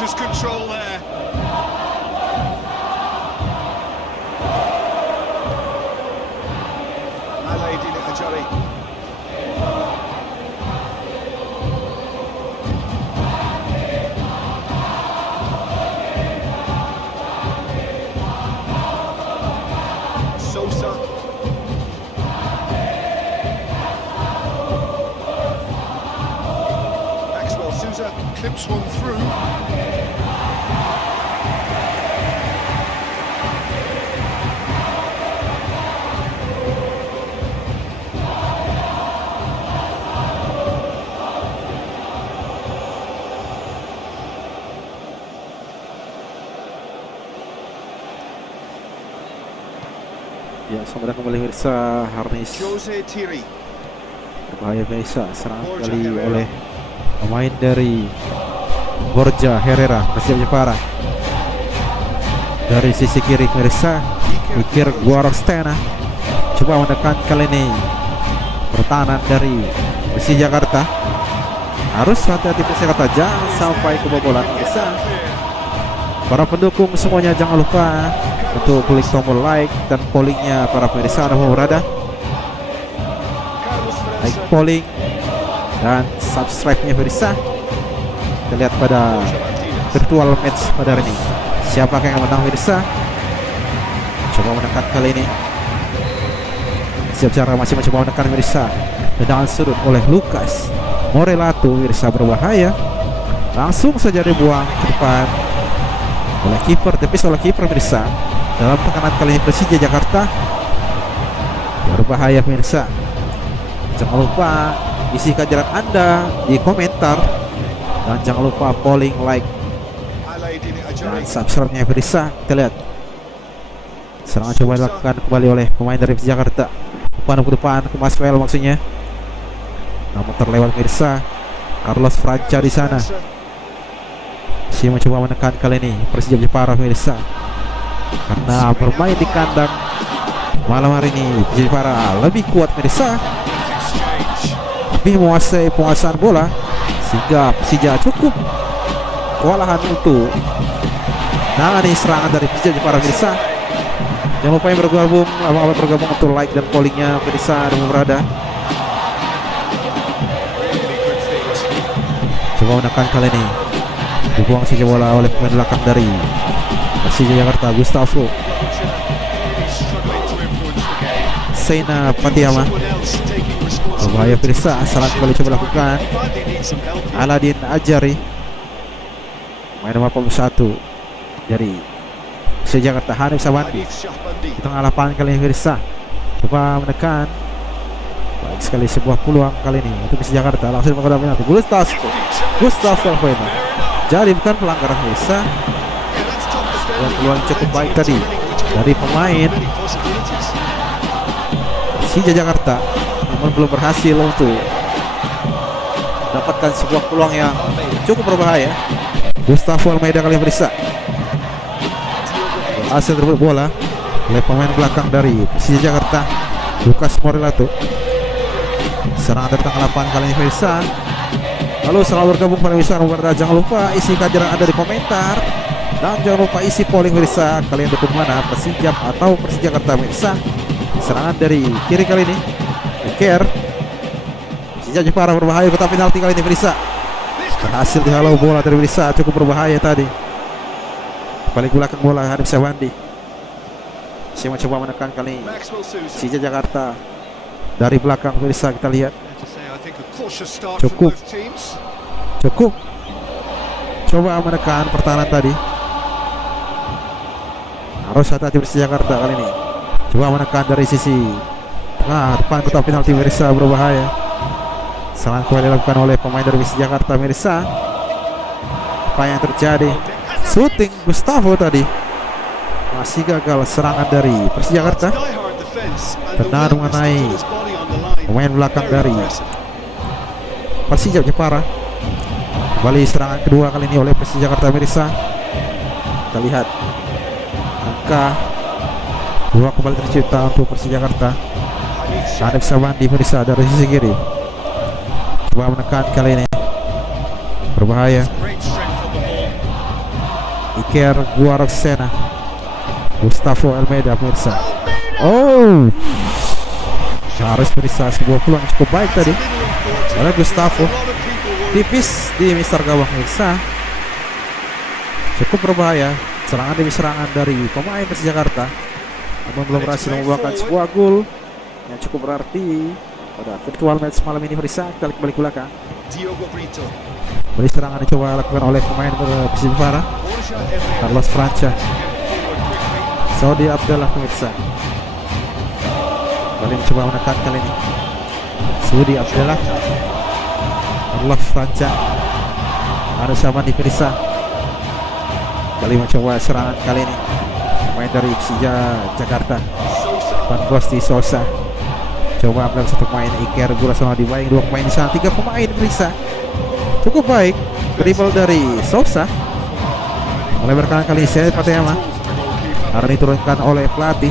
just control there. Clips one through. Ya, selamat datang kembali pemirsa. Harnis berbahaya pemirsa, serang kali oleh pemain dari Persija Herrera, Persijap Jepara. Dari sisi kiri pemirsa, pikir Guarostena coba menekan kali ini pertahanan dari Persija Jakarta. Harus hati-hati Persija Jakarta, jangan sampai kebobolan pemirsa. Para pendukung semuanya jangan lupa untuk klik tombol like dan pollingnya para pemirsa yang berada. Like, polling dan subscribe-nya pemirsa. Kita lihat pada virtual match pada hari ini, siapa yang menang pemirsa. Coba menekan kali ini. Siap cara masih mencoba menekan pemirsa. Tendangan sudut oleh Lucas Morelato pemirsa, berbahaya. Langsung saja dibuang ke depan oleh kiper, tepis oleh kiper pemirsa. Dalam tekanan kali ini Persija Jakarta berbahaya pemirsa. Jangan lupa isi kajaran Anda di komentar dan jangan lupa polling, like dan subscribe-nya pemirsa. Kita lihat serangan coba dilakukan kembali oleh pemain dari Persija Jakarta. Ke depan ke Maswell maksudnya, namun terlewat pemirsa. Carlos Franca di sana masih mencoba menekan kali ini Persijap Jepara pemirsa, karena bermain di kandang malam hari ini Persijap Jepara lebih kuat pemirsa, lebih menguasai penguasaan bola sehingga Persija cukup kewalahan untuk menangani serangan dari Persijap Jepara pemirsa. Jangan lupa yang bergabung untuk like dan pollingnya pemirsa dan berada. Coba menekan kali ini, dibuang saja bola oleh pemain belakang dari Persija Jakarta, Gustavo Sena Patiama. Berbahaya pemirsa, salah kembali coba lakukan Aladin Ajari, main nomor 41 dari Persija Jakarta, Hanif Sabandi di tengah lapangan kali ini pemirsa. Coba menekan, baik sekali sebuah peluang kali ini untuk Persija Jakarta. Langsung menghadap penalti Gustavo Fena. Jadi bukan pelanggaran pemirsa, dan peluang cukup baik tadi dari pemain Persija Jakarta, namun belum berhasil untuk mendapatkan sebuah peluang yang cukup berbahaya. Gustavo Almeida kali pemirsa berhasil merebut bola oleh pemain belakang dari Persija Jakarta, Lucas Morelato. Serangan dari tengah lapangan kali ini pemirsa. Lalu selalu bergabung pada pemirsa. Jangan lupa isi kajaran Anda di komentar dan jangan lupa isi polling pemirsa. Kalian dukung mana, Persijap atau Persija Jakarta pemirsa? Serangan dari kiri kali ini Iker, Persija Jepara berbahaya, kotak penalti kali ini pemirsa. Berhasil dihalau bola dari pemirsa, cukup berbahaya tadi. Balik belakang bola Hanif Sabandi. Saya mencoba menekan kali Persija Jakarta dari belakang pemirsa. Kita lihat cukup coba menekan pertahanan tadi. Harus hati-hati Persija Jakarta kali ini. Coba menekan dari sisi tengah depan kotak penalti pemirsa, berbahaya. Serangan kembali dilakukan oleh pemain dari Persija Jakarta pemirsa. Apa yang terjadi? Shooting Gustavo tadi masih gagal. Serangan dari Persija Jakarta, tendangan mengenai pemain belakang dari Persijap Jepara. Kembali serangan kedua kali ini oleh Persija Jakarta pemirsa. Kita lihat angka dua kembali tercipta untuk Persija Jakarta. Hanif Sabandi pemirsa dari sisi kiri, coba menekan kali ini, berbahaya. Iker Guaroxena, Gustavo Almeida pemirsa. Oh, harus pemirsa sebuah peluang cukup baik tadi oleh Gustavo, tipis di mister gawang pemirsa. Cukup berbahaya serangan demi serangan dari pemain Persija Jakarta, namun belum berhasil membuahkan sebuah gol yang cukup berarti pada virtual match malam ini. Persija kita balik belakang. Beri serangan dicoba lakukan oleh pemain Persija Jepara, Carlos Franca, Saudi Abdallah pemirsa. Kali ini coba menekan kali ini Saudi Abdallah, Carlos Franca, ada sama di pemirsa. Kali mencoba serangan kali ini pemain dari Persija Jakarta, Van Bosti Sosa. Coba ambil satu pemain Iker Guaroxena, dibayang dua pemain di sana, tiga pemain pemirsa. Cukup baik dribble dari Sosa, melebarkan kali ini Sen Patema, karena diturunkan oleh pelatih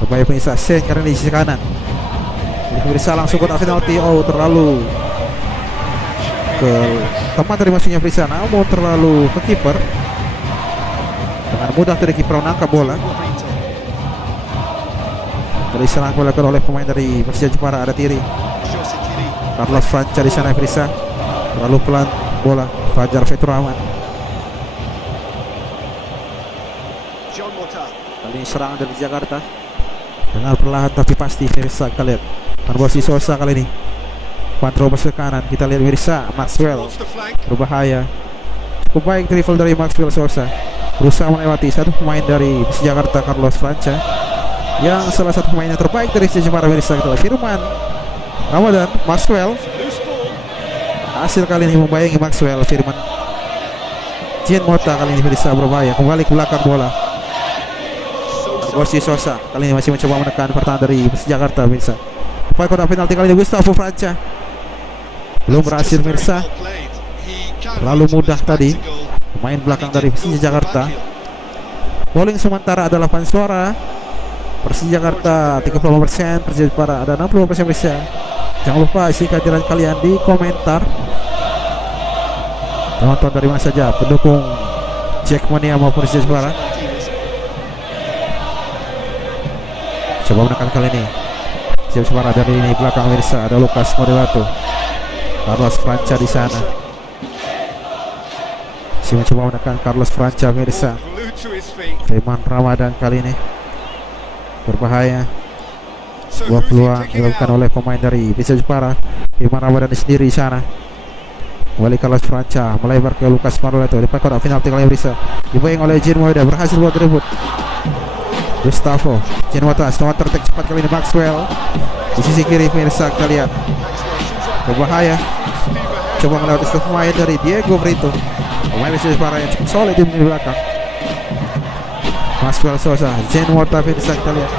supaya pemirsa Sen karena di sisi kanan. Ini pemirsa langsung kotak penalti. Oh, terlalu ke teman dari masuknya pemirsa, namun terlalu ke kiper. Dengan mudah dari kiper menangkap bola. Dari serang bola oleh pemain dari Persija Jepara, ada Tiri, Carlos Franca di sana pemirsa. Terlalu pelan bola Fajar Feturahman. Kali ini serangan dari Jakarta dengan perlahan tapi pasti pemirsa. Kita lihat Marbosi Sosa kali ini Pantrobas ke kanan. Kita lihat pemirsa Maxwell berbahaya. Cukup baik dribble dari Maxwell Sosa, berusaha melewati satu pemain dari Persija Jakarta, Carlos Franca, yang salah satu pemain yang terbaik dari Persija Jepara pemirsa. Kita lihat Firman Ramadan, Maxwell hasil kali ini membayangi Maxwell. Firman Jean Mota kali ini bisa berbahaya, kembali ke belakang bola. Marbosi Sosa kali ini masih mencoba menekan pertahanan dari Persija Jakarta pemirsa. Upaya kotak penalti kali ini Gustavo Franca belum berhasil pemirsa. Terlalu mudah tadi pemain belakang dari Persija Jakarta. Bowling sementara ada 8 suara. Persija Jakarta 35%, Persija Jepara ada 60% pemirsa. Jangan lupa isi kehadiran kalian di komentar. Teman-teman dari mana saja pendukung Jackmania maupun Persija Jepara. Coba menekan kali ini Persija Jepara dari ini belakang pemirsa. Ada Lucas Modelato, Carlos Franca di sana. Si mencoba menekan Carlos Franca pemirsa. Firman Ramadan kali ini berbahaya. Sebuah peluang dilakukan oleh pemain dari Persija Jepara. Firman Ramadan sendiri di sana. Kembali Carlos Franca melebar ke Lucas Modelato. Di kotak penalti kali ini bisa dibayang oleh Jean Moida, berhasil buat rebut. Gustavo Jean Mota, setelah tertek cepat kali ini Maxwell di sisi kiri pemirsa. Kita lihat berbahaya, coba melewati satu pemain dari Diego Brito, pemain Persija Jepara yang cukup solid di belakang. Maxwell Sosa, Jean Mota pemirsa. Kita lihat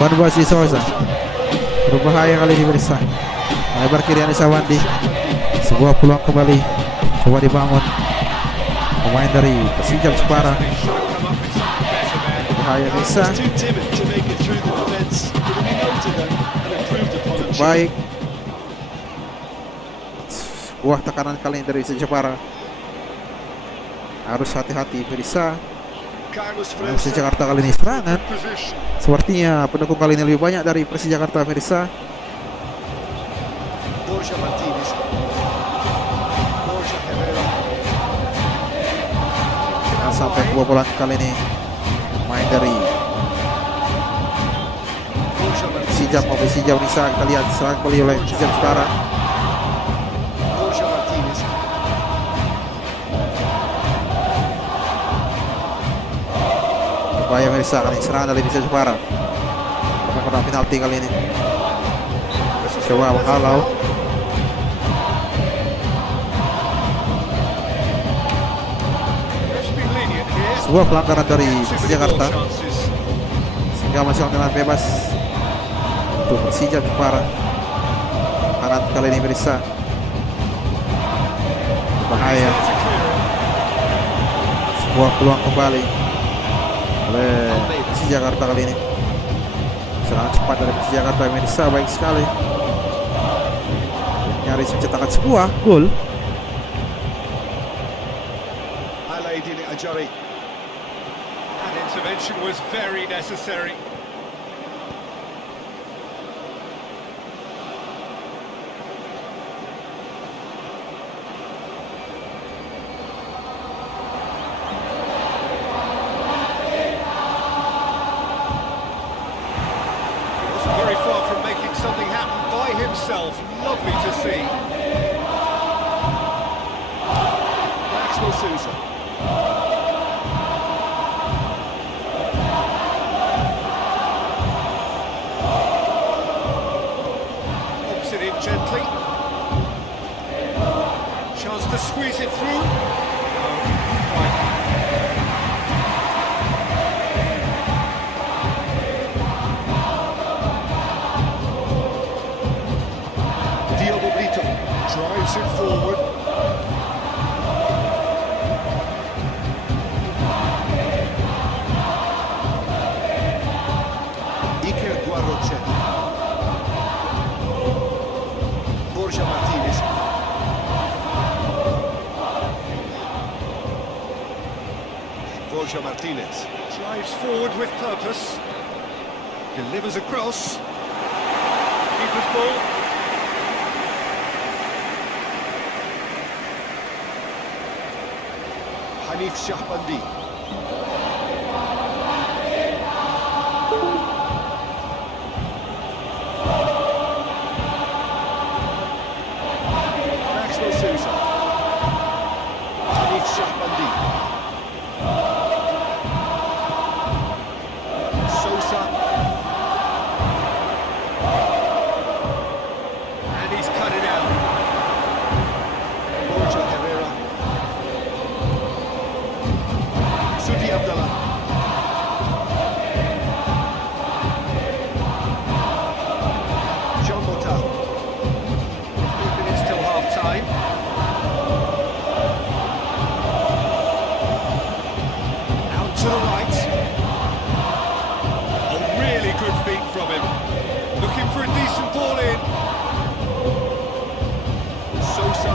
Marbosi Sosa berbahaya kali ini pemirsa. Lebar kiri Anissa Wandi, sebuah peluang kembali coba dibangun pemain dari Persijap Jepara. Bahaya bisa baik. Sebuah tekanan kali ini dari Persija Jepara. Harus hati-hati pemirsa. Persija Jakarta kali ini serangan. Sepertinya pendukung kali ini lebih banyak dari Persija Jakarta pemirsa. Sampai kebobolan kali ini main dari Persija maupun Persija bisa. Kita lihat serangan kembali oleh Persija Jepara. Upaya pemirsa kali ini serangan dari Persija Jepara. Kotak penalti kali ini coba menghalau. Sebuah pelanggaran dari Persija Jakarta sehingga masih tendangan bebas untuk Persija Jepara. Kanan kali ini pemirsa bahaya. Sebuah peluang kembali oleh Persija Jakarta kali ini. Serangan cepat dari Persija Jakarta pemirsa baik sekali. Nyaris mencetakkan sebuah gol. didn't it, Ajari? That intervention was very necessary. Very far from making something happen by himself. Lovely to see. Maxwell Sousa. Pops it in gently. Chance to squeeze it through. No, quite. Drives it forward. Iker Guarrocelli. Borja Martinez. Borja Martinez. Drives forward with purpose. Delivers across. Keeper's ball. Hanif Shahbandi. Maxwell Sousa. Hanif Shahbandi. Sosa. And he's cut it out. Borja Herrera. Sudi Abdallah. John Mota. 15 minutes till half-time. Out to the right. A really good feat from him. Looking for a decent ball in. Sosa.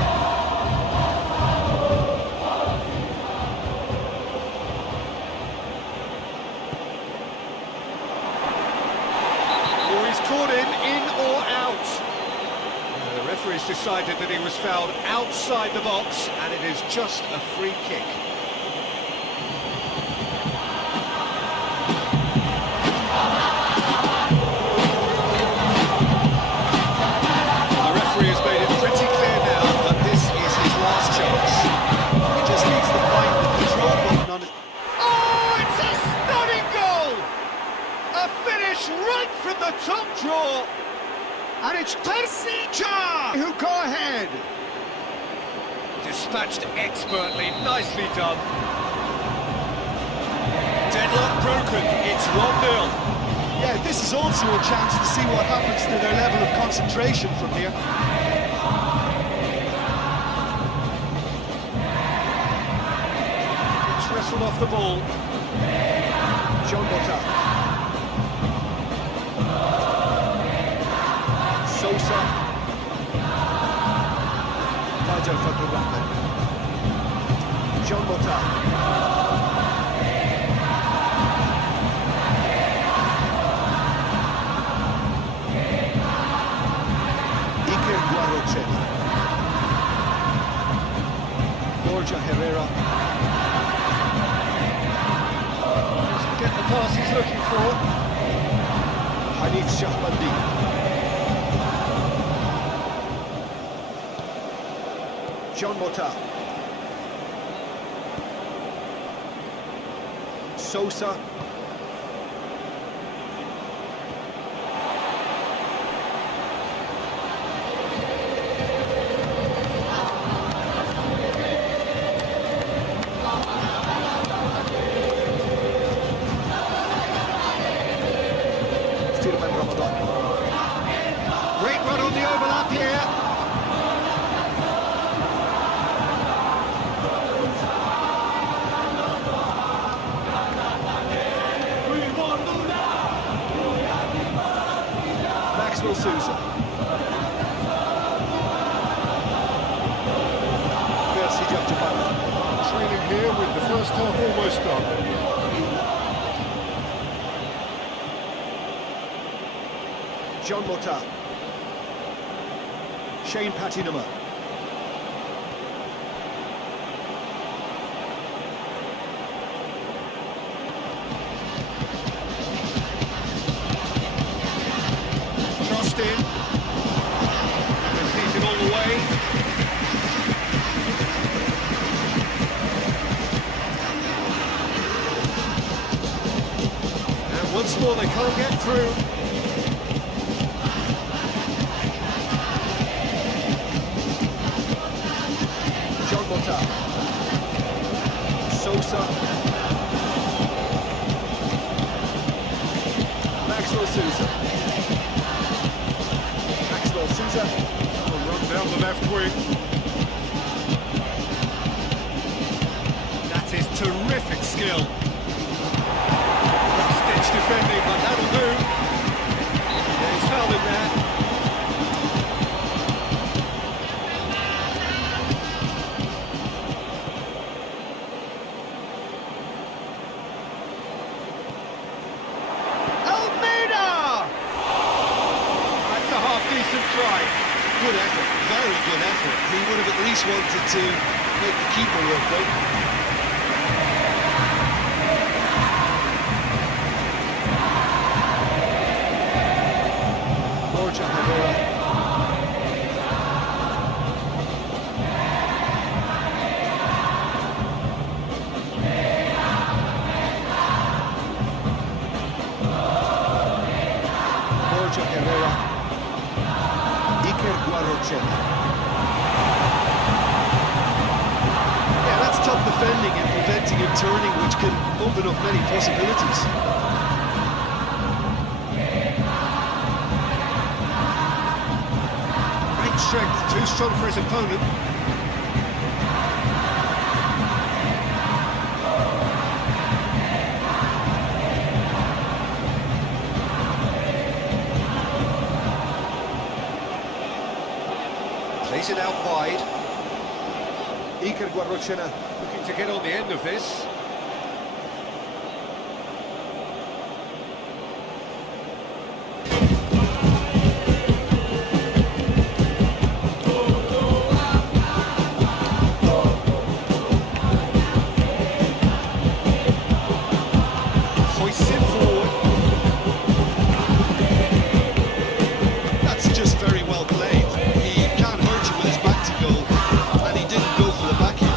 Oh, he's caught him in or out. The referee's decided that he was fouled outside the box, and it is just a free kick. The referee has made it pretty clear now that this is his last chance. He just needs to find the control button on it. Oh, it's a stunning goal! A finish right from the top draw. And it's Persija who go ahead. Dispatched expertly, nicely done. Deadlock broken, it's 1-0. Yeah, this is also a chance to see what happens to their level of concentration from here. It's wrestled off the ball. John Mota. Sosa. Fajar Fatur Rahman. John Mota. Iker Guarrocelli. Borja Herrera. Doesn't get the pass he's looking for. Hanif Shahbandi. John Mota. Sosa. Great run on the overlap here. half almost done. John Mota. Shane Patinama. Crossed in. Sees it all the way. And once more they can't get through. John Mota. Sosa. Maxwell Sousa. Maxwell Sousa. Will run down the left wing. That is terrific skill. Stitch defending, but that'll do. Yeah, he's fouled him there. Try. Good effort, very good effort. He would have at least wanted to make the keeper work though. Borja Herrera. Borja Herrera. Yeah, that's top defending and preventing him turning, which can open up many possibilities. Great strength, too strong for his opponent. Plays it out wide. Iker Guarrochena looking to get on the end of this. Hoists it forward. That's just very well played. He can't hurt you with his back to goal, and he didn't go for the back heel.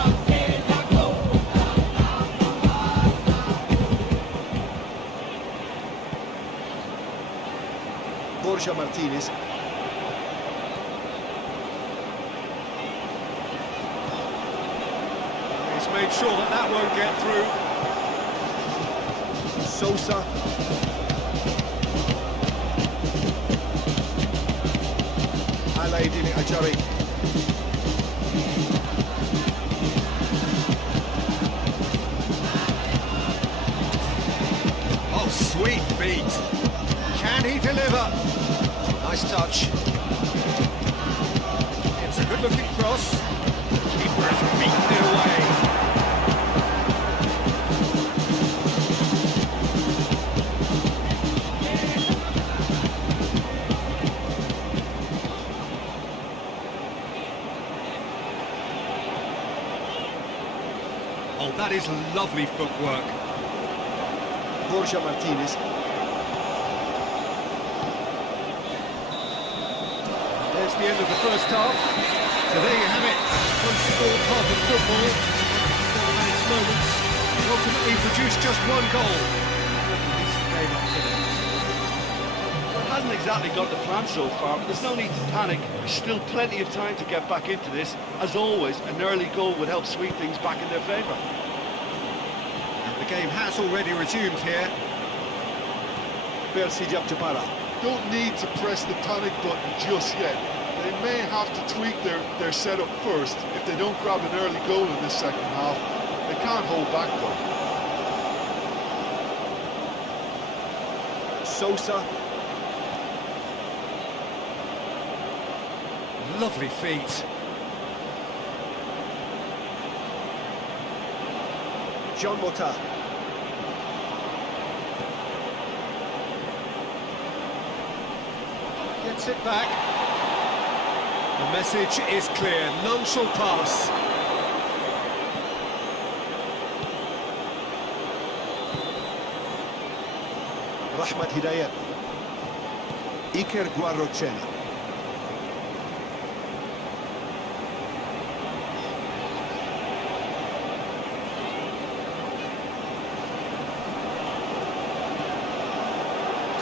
Borja Martinez. He's made sure that that won't get through. Sosa. Alaidini Ajari. Oh, sweet feet. Can he deliver? Nice touch. It's a good-looking cross. The keeper has beaten it away. Oh, that is lovely footwork. Borja Martinez. There's the end of the first half. So there you have it. Unscored half of football. In its moments, ultimately produced just one goal. This game up to this. Well, it hasn't exactly got the plan so far, but there's no need to panic. There's still plenty of time to get back into this. As always, an early goal would help sweep things back in their favour. And the game has already resumed here. Persijap Jepara. Don't need to press the panic button just yet. They may have to tweak their setup first if they don't grab an early goal in this second half. They can't hold back though. Sosa. Lovely feet. Jean Mota. Gets it back. The message is clear, none shall pass. Rahmat Hidayat. Iker Guarrochena.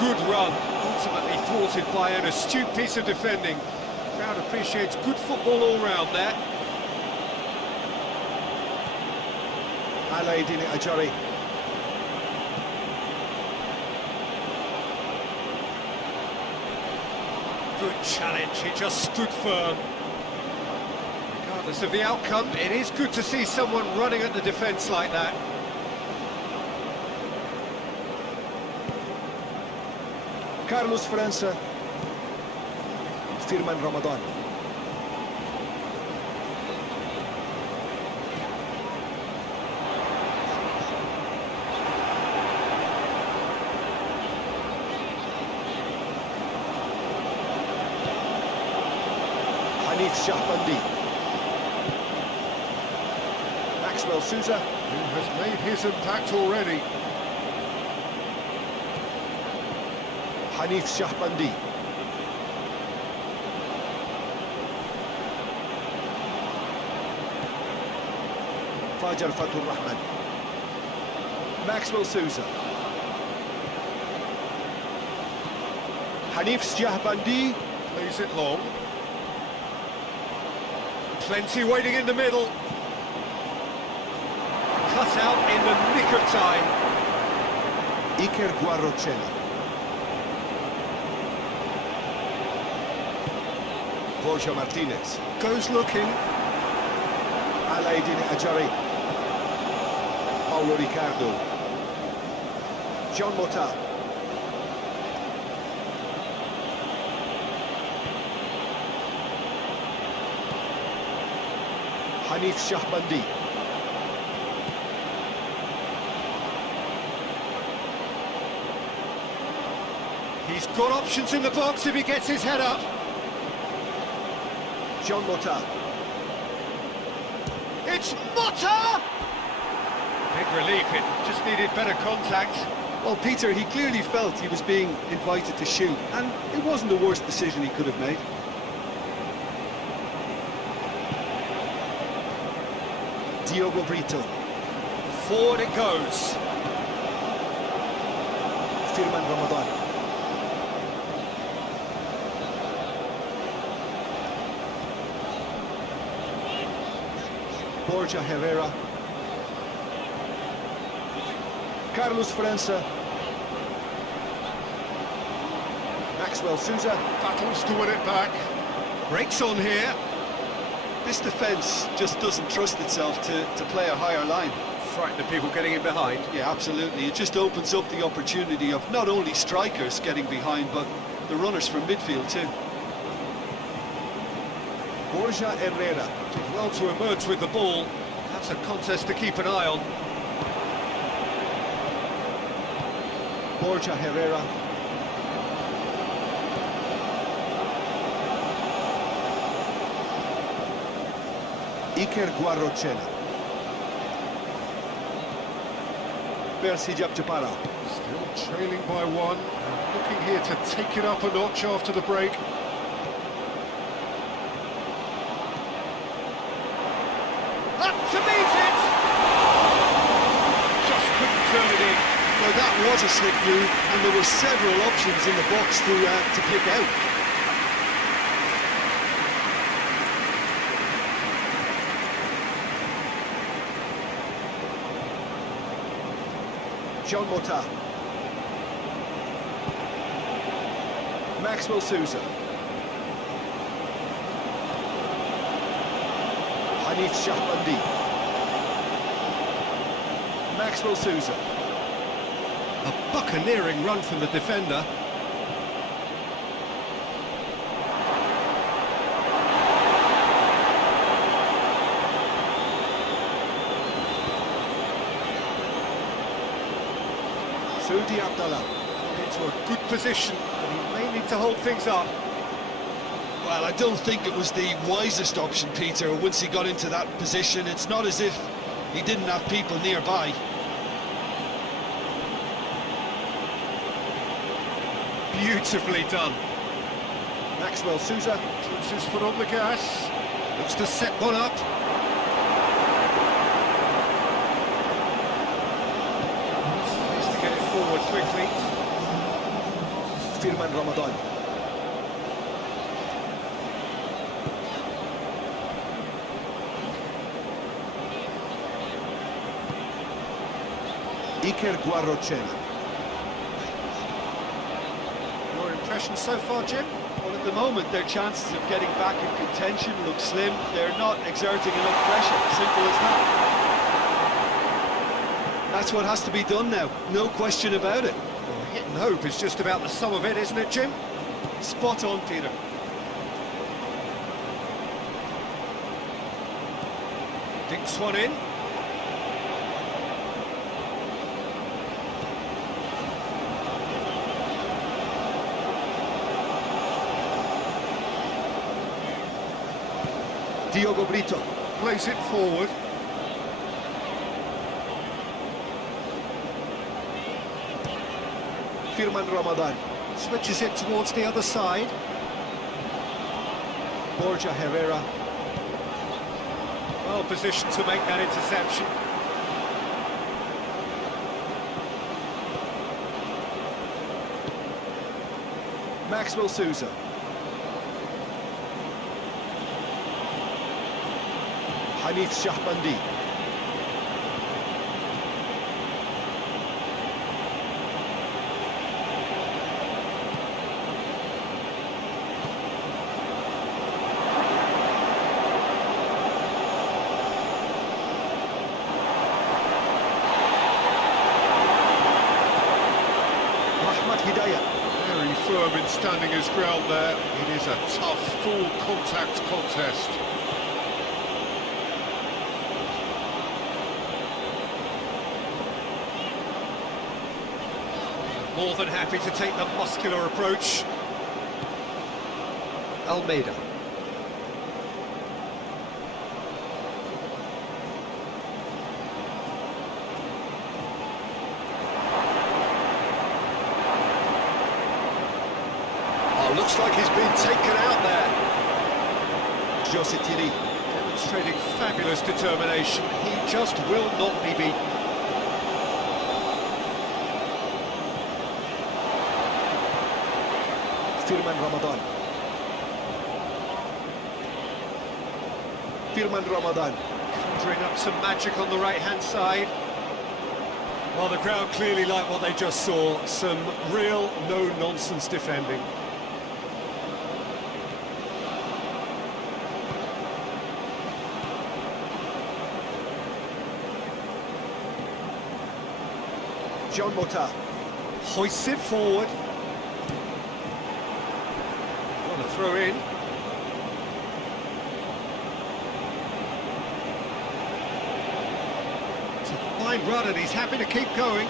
Good run, ultimately thwarted by an astute piece of defending. Crowd appreciates good football all round there. Alaidine Ajari. Good challenge, he just stood firm. Regardless of the outcome, it is good to see someone running at the defence like that. Carlos França. Firman Ramadan. Hanif Shahbandi. Maxwell Sousa. Who has made his impact already. Hanif Shahbandi. Fajar Fatur Rahman. Maxwell Sousa. Hanif Shahbandi. Plays it long. Plenty waiting in the middle. Cut out in the nick of time. Iker Guarrochena. Borja Martinez. Goes looking. Alaidine Ajari. Paulo Ricardo. Jean Mota. Hanif Shahbandi. He's got options in the box if he gets his head up. Jean Mota. It's Mota! Big relief, it just needed better contact. Well, Peter, he clearly felt he was being invited to shoot, and it wasn't the worst decision he could have made. Diogo Brito. Forward it goes. Firman Ramadan. Borja Herrera. Carlos França. Maxwell Sousa. Battles to win it back. Breaks on here. This defence just doesn't trust itself to play a higher line. Frighten the people getting in behind. Yeah, absolutely. It just opens up the opportunity of not only strikers getting behind, but the runners from midfield too. Borja Herrera. Did well to emerge with the ball. That's a contest to keep an eye on. Borja Herrera. Iker Guarrochena. Persijap Jepara. Still trailing by one. Looking here to take it up a notch after the break. Up to meet it! Just couldn't turn it in. Now that was a slick move, and there were several options in the box to pick out. Jean Mota. Maxwell Sousa. Hanif Shahbandi. Maxwell Sousa. A buccaneering run from the defender. Sudi Abdallah into a good position, but he may need to hold things up. Well, I don't think it was the wisest option, Peter. Once he got into that position, it's not as if he didn't have people nearby. Beautifully done. Maxwell Sousa keeps his foot on the gas. Looks to set one up. Needs to get it forward quickly. Firman Ramadan. Iker Guarrochena. Your impression so far, Jim? Well, at the moment, their chances of getting back in contention look slim. They're not exerting enough pressure. Simple as that. That's what has to be done now. No question about it. Well, hit and hope is just about the sum of it, isn't it, Jim? Spot on, Peter. Dinks one in. Diogo Brito. Plays it forward. Firman Ramadan. Switches it towards the other side. Borja Herrera. Well positioned to make that interception. Maxwell Sousa. Hanif Shahbandi. Very firm in standing his ground there. It is a tough, full contact contest. More than happy to take the muscular approach. Almeida. Oh, looks like he's been taken out there. Jose Thierry. Demonstrating fabulous determination. He just will not be beaten. Firman Ramadan. Firman Ramadan. Conjuring up some magic on the right-hand side. Well, the crowd clearly like what they just saw. Some real no-nonsense defending. John Mota. Hoists it forward. Want to throw in. It's a fine run and he's happy to keep going.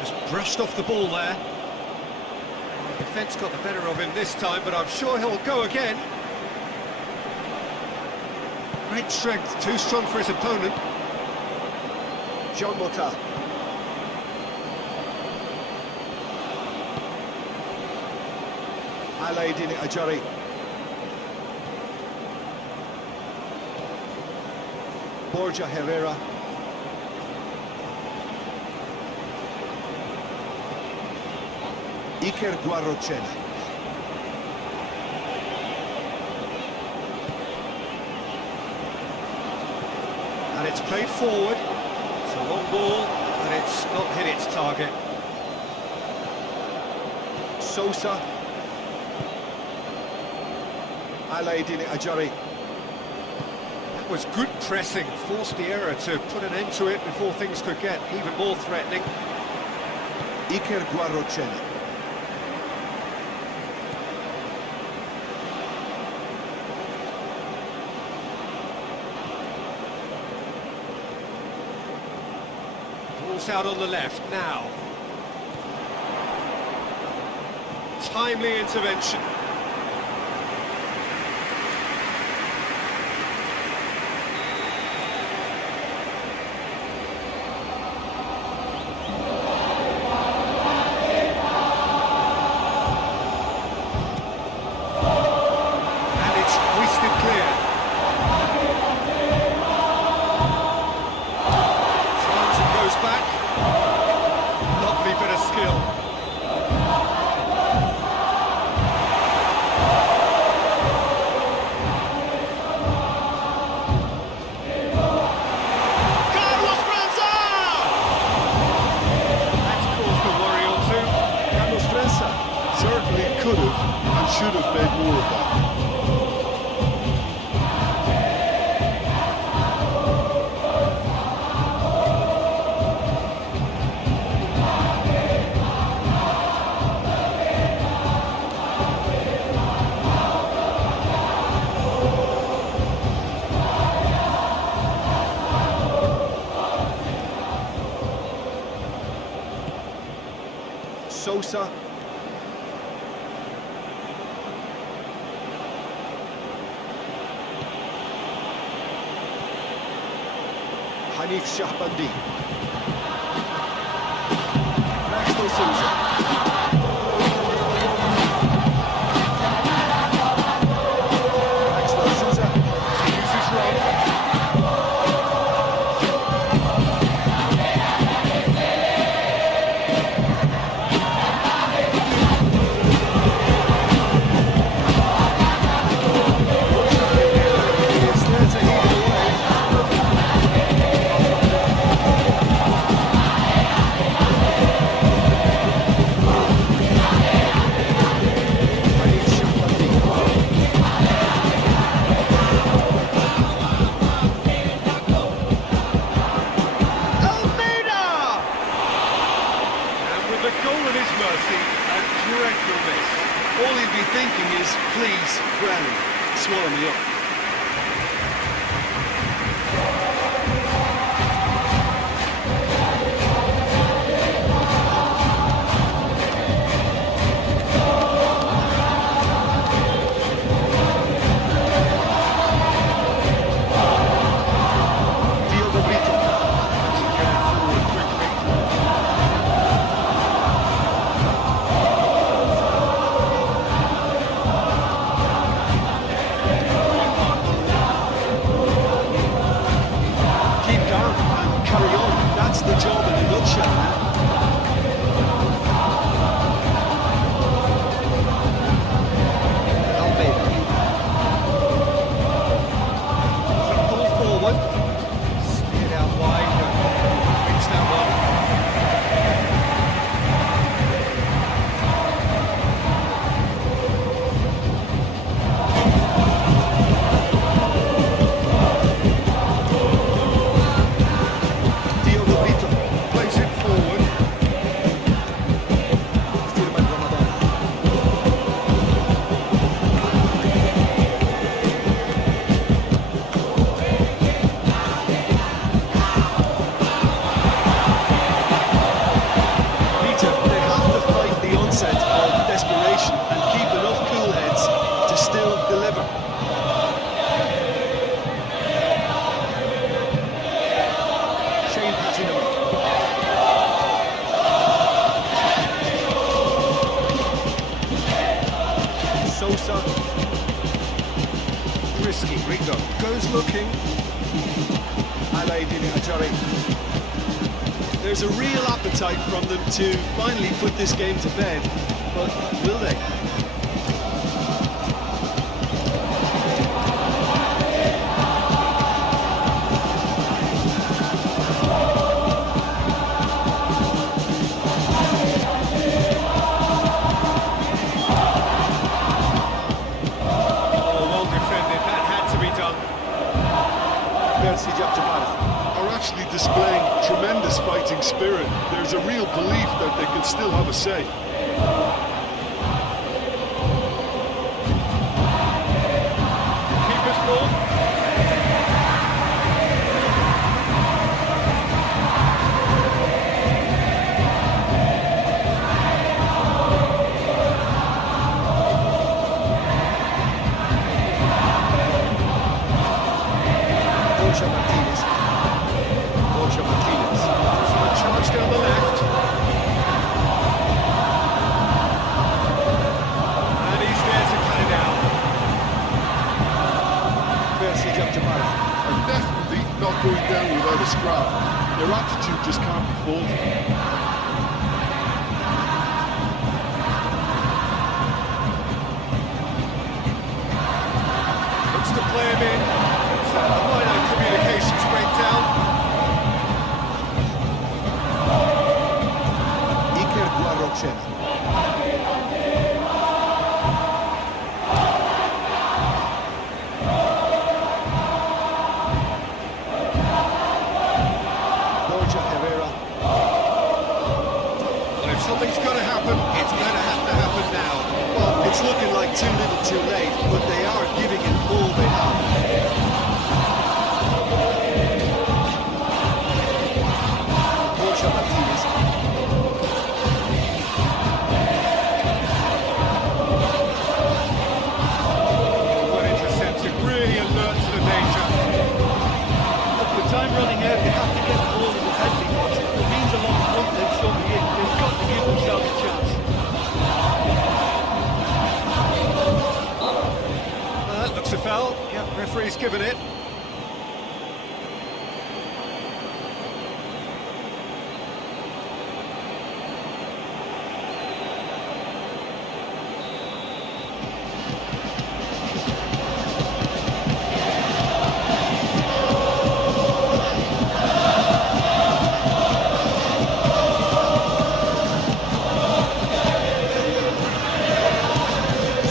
Just brushed off the ball there. Defence got the better of him this time, but I'm sure he'll go again. Great strength, too strong for his opponent. John Mota. Alaidin Ajari. Borja Herrera. Iker Guarrochena. And it's played forward. It's a long ball, and it's not hit its target. Sosa. Alaidin Ajari. That was good pressing, forced the error to put an end to it before things could get even more threatening. Iker Guarrochena. It's out on the left now. Timely intervention. And it's hoisted clear. Turns and goes back. Lovely bit of skill. Certainly could have and should have made more of that. Sosa. Hanif Shahbandi. Maxwell Sousa. Maxwell Sousa uses run. It's there to heave it away. The goal at his mercy, a dreadful miss. All he'd be thinking is, please, Granny, swallow me up. The job in a nutshell, man. Almeida. Ball forward. Steered out wide. Reached that one. Sosa. Risky. Ringo goes looking. Alaidini Ajari. There's a real appetite from them to finally put this game to bed, but will they? Persijap Jepara are actually displaying tremendous fighting spirit. There's a real belief that they can still have a say. Keeper's ball. Their attitude just can't be faulted. Looks to play him in. It's a minor communications breakdown. Iker Guarrochena. Well, if something's got to happen, it's going to have to happen now. Well, it's looking like too little too late, but they are giving it all they have. Borja Martinez. Well intercepted, really alert to the danger. Look, with time running out, they have to get the ball in the penalty box. If it means a long punt, then so be it. They've got to give themselves a chance. That looks a foul. Yeah, referee's given it.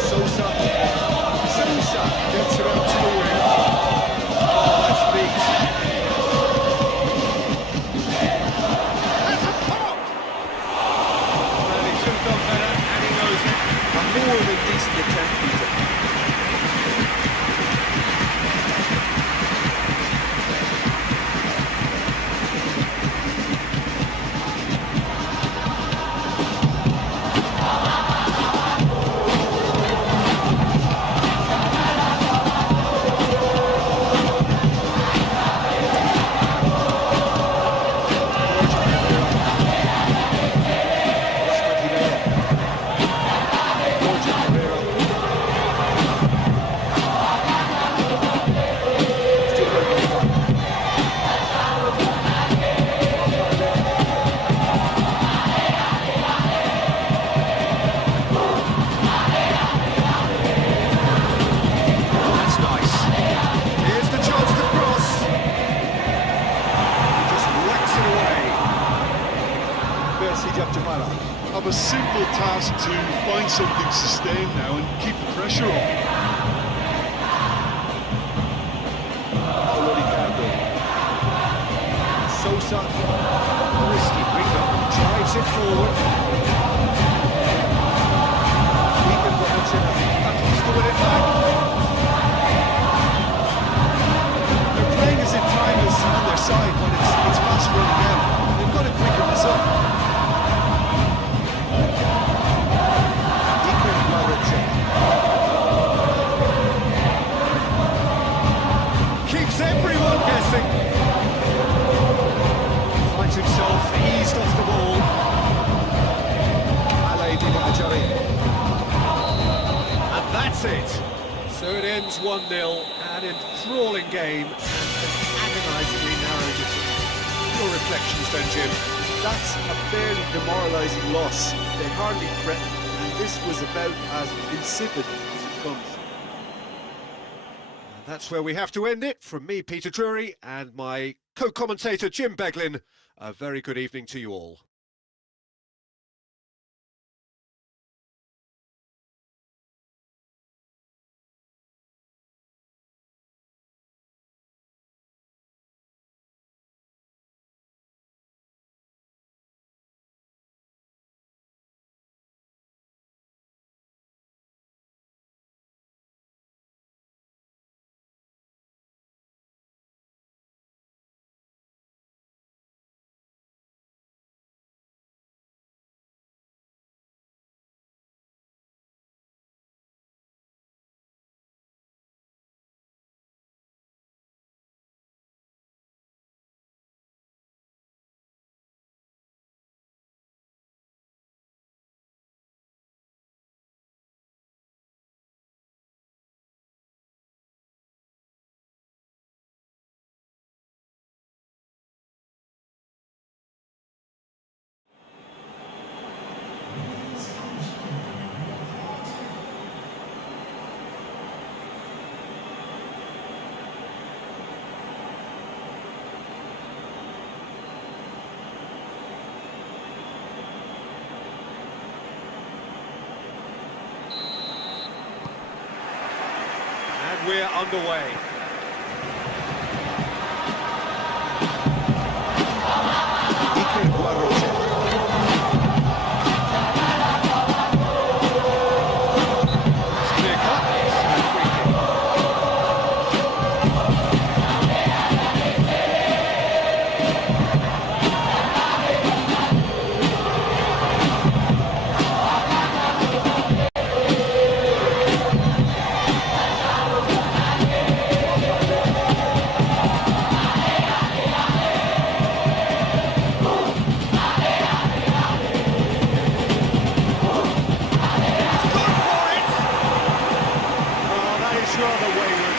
Sousa Gets it out to the wing. Oh, that's beat. That's a pop! Well, he should have done better, and he knows it. A more than decent attempt, Peter. That's nice. Here's the chance to cross. He just whacks it away. Persijap Jepara. Have a simple task to find something sustained now and keep the pressure on. Paulo Ricardo. Sousa. Risky window. Drives it forward. Iker Guarrochena. Battles to win it back. They're playing as if time is on their side when it's fast running out. They've got to quicken this up. Iker Guarrochena. Keeps everyone guessing. Finds himself eased off the ball. And that's it. So it ends 1-0, an enthralling game and an agonisingly narrow difference. Your reflections then, Jim? That's a fairly demoralising loss. They hardly threatened, and this was about as insipid as it comes. And that's where we have to end it. From me, Peter Drury, and my co-commentator, Jim Beglin. A very good evening to you all. we're underway. It's clear cut. It's a free kick. Rather wayward.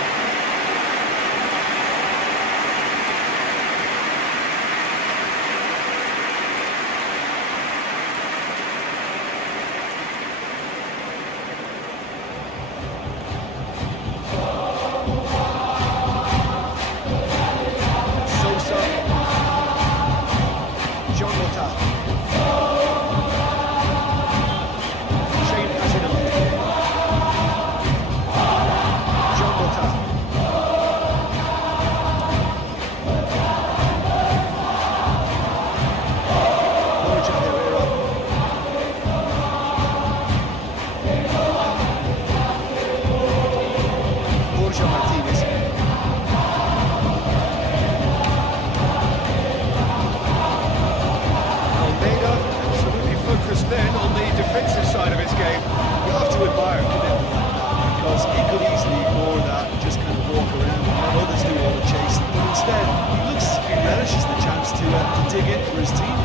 Sosa. John Mota. Shane Asinov. John Mota. Borja Herrera. Borja Martinez. Almeida absolutely focused then on the defensive side of his game. You have to admire him, because he could easily ignore that and just kind of walk around and let others do all the chasing. But instead, he looks as if he relishes the chance to dig in for his team.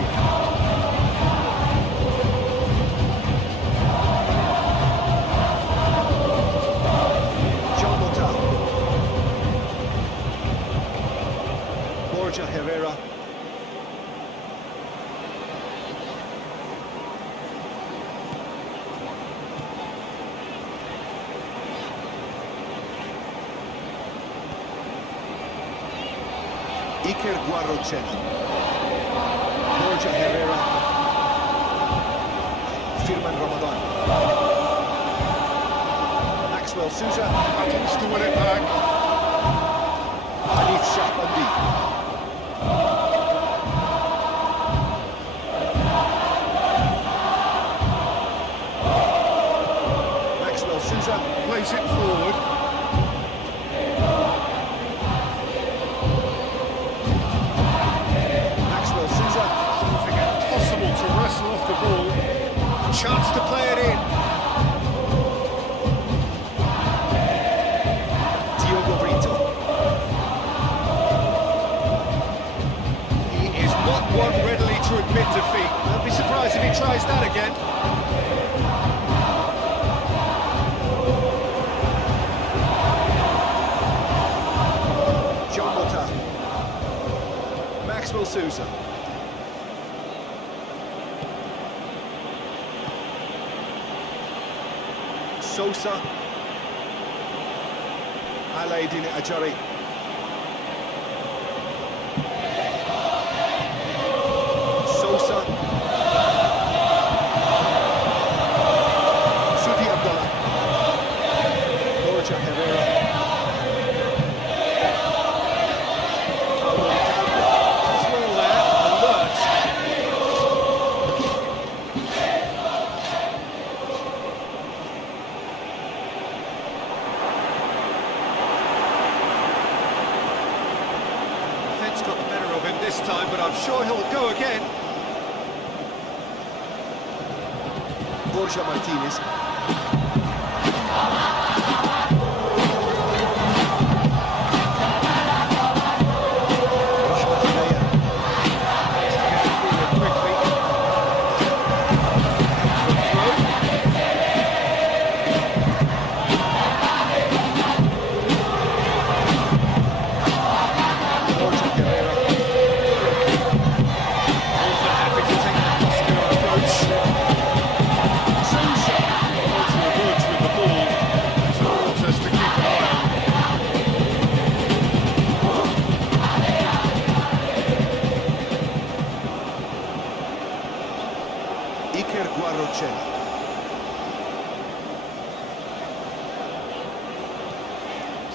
John Mota. Borja Herrera. Iker Guarrochena. Borja Herrera. Firman Ramadan. Maxwell Sousa. Happens to win it back. Hanif Shahbandi. Maxwell Sousa. Plays it forward. Maxwell Sousa. Something impossible to wrestle off the ball. Chance to play it in. Diogo Brito. He is not one readily to admit defeat. I'd be surprised if he tries that again. John Mota. Maxwell Sousa. Sosa. Alaidin Ajari. Sosa. Sudi Abdallah. Borja Herrera. As well there, alert. Defence got the better of him this time, but I'm sure he'll go again. Borja Martinez.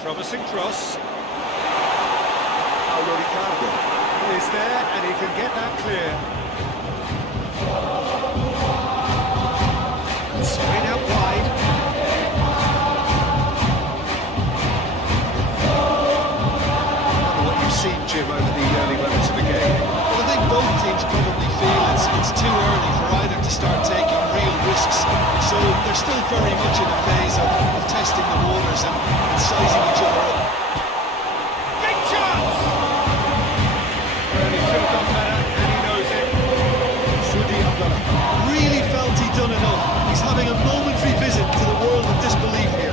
Promising cross. Paulo Ricardo. He is there and he can get that clear. And straight out wide. I don't know what you've seen, Jim, over the early moments of the game. Well, I think both teams probably feel it's too early for either to start taking real risks. So they're still very much in a phase of testing the waters and sizing each other up. Big chance! Well, he could have done better and he knows it. Sudi Abdallah. Really felt he'd done enough. He's having a momentary visit to the world of disbelief here.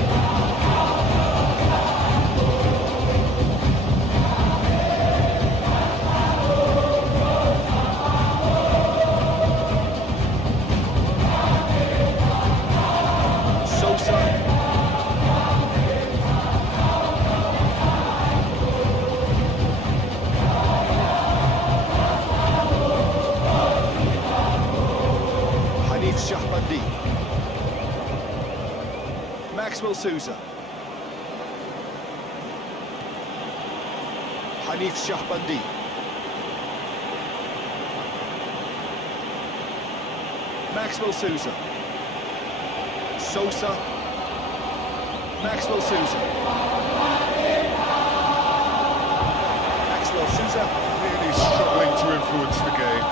Maxwell Sousa. Hanif Shahbandi. Maxwell Sousa. Sosa. Maxwell Sousa. Maxwell Sousa. Really struggling to influence the game.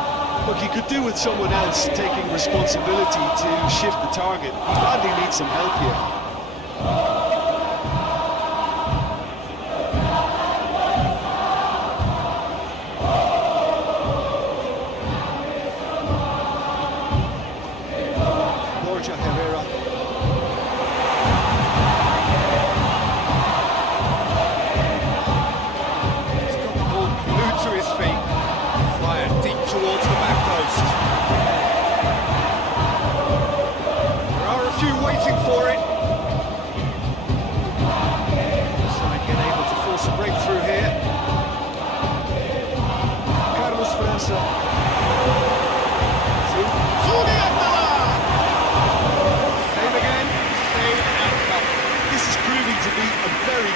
Look, he could do with someone else taking responsibility to shift the target. He badly needs some help here.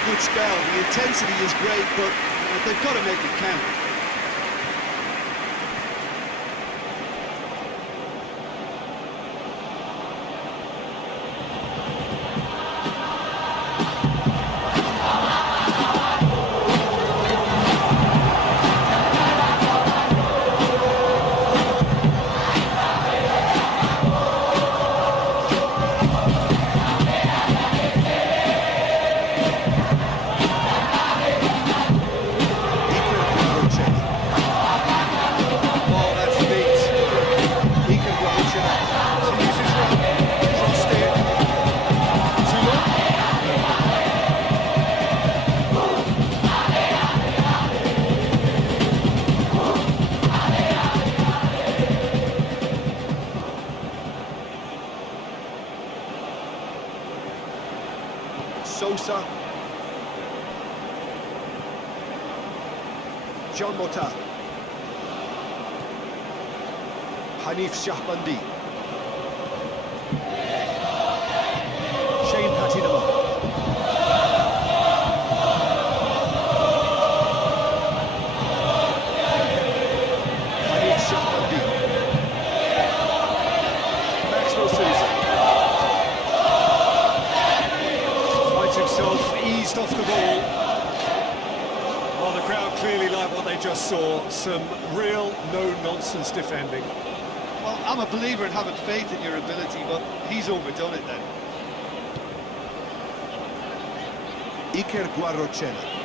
Good spell. The intensity is great, but they've got to make it count. Sosa. John Mota. Hanif Shahbandi. Shane Patinama. Hanif Shahbandi. Maxwell Sousa. Himself eased off the ball. Well, the crowd clearly like what they just saw. Some real no-nonsense defending. Well, I'm a believer in having faith in your ability, but he's overdone it then. Iker Guarrochena.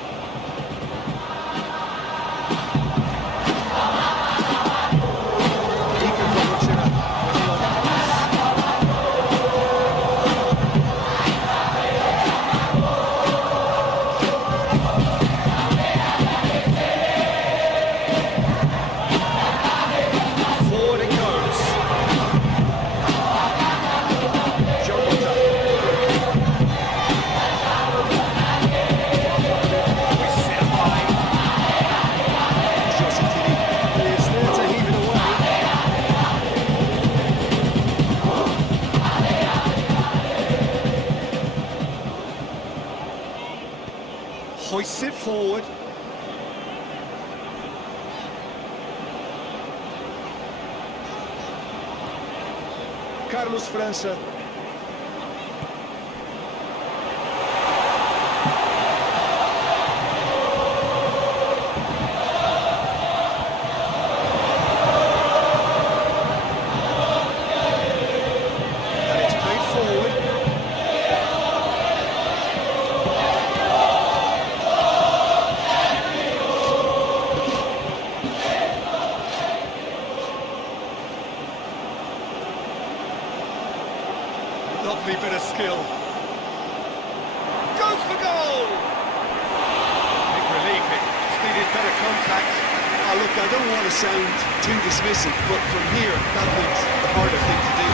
forward. Carlos França. And it's played forward. Lovely bit of skill. Goes for goal! Big relief, it just needed better contact. Oh, look, I don't want to sound too dismissive, but from here, that looks the harder thing to do.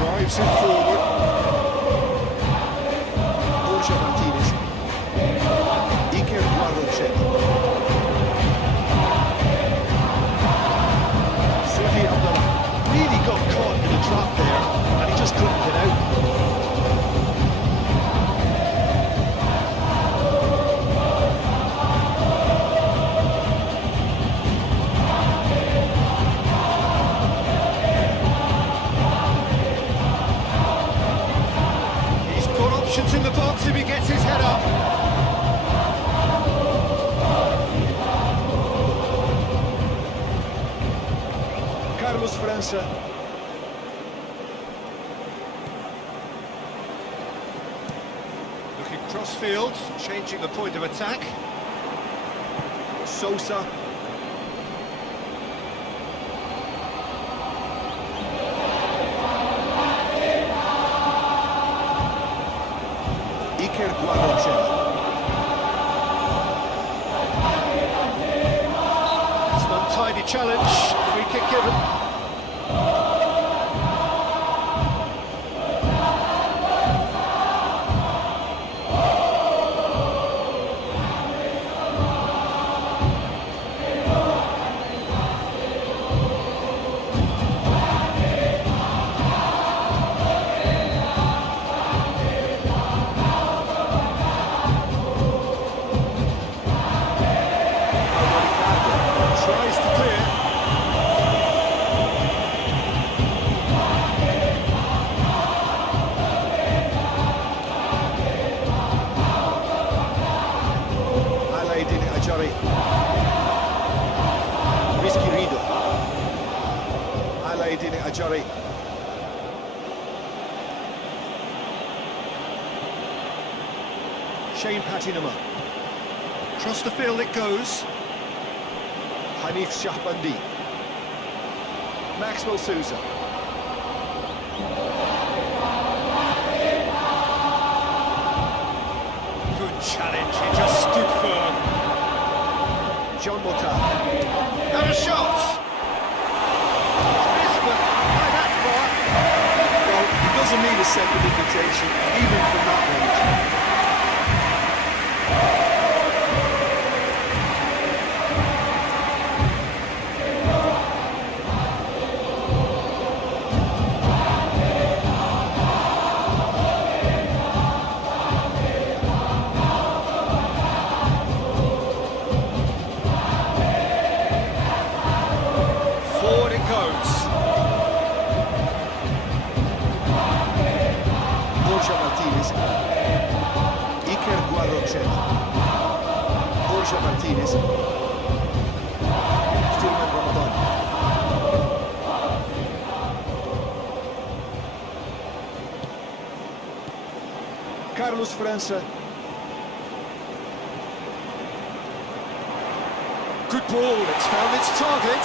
Drives it forward. Persija Martinez. Iker Guarrochella. Sufi Abdullah really got caught in a trap there, and he just couldn't get out. Options in the box if he gets his head up. Carlos França. Looking cross-field, changing the point of attack. Sosa. Iker Guarrochella. It's an untidy challenge, free kick given. Tries to clear. Alaidin Ajari. Rizky Rido. Alaidin Ajari. Shane Patinama. Across the field it goes. Hanif Shahbandi. Maxwell Sousa. Good challenge, he just stood firm. John Mota. And a shot! Missed, but by that far. Well, he doesn't need a second invitation, even from that range. Forward it goes. Persija Martinez. Iker Guarrochella. Persija Martinez. Stillman Ramadan. Carlos França. Good ball, it's found its target.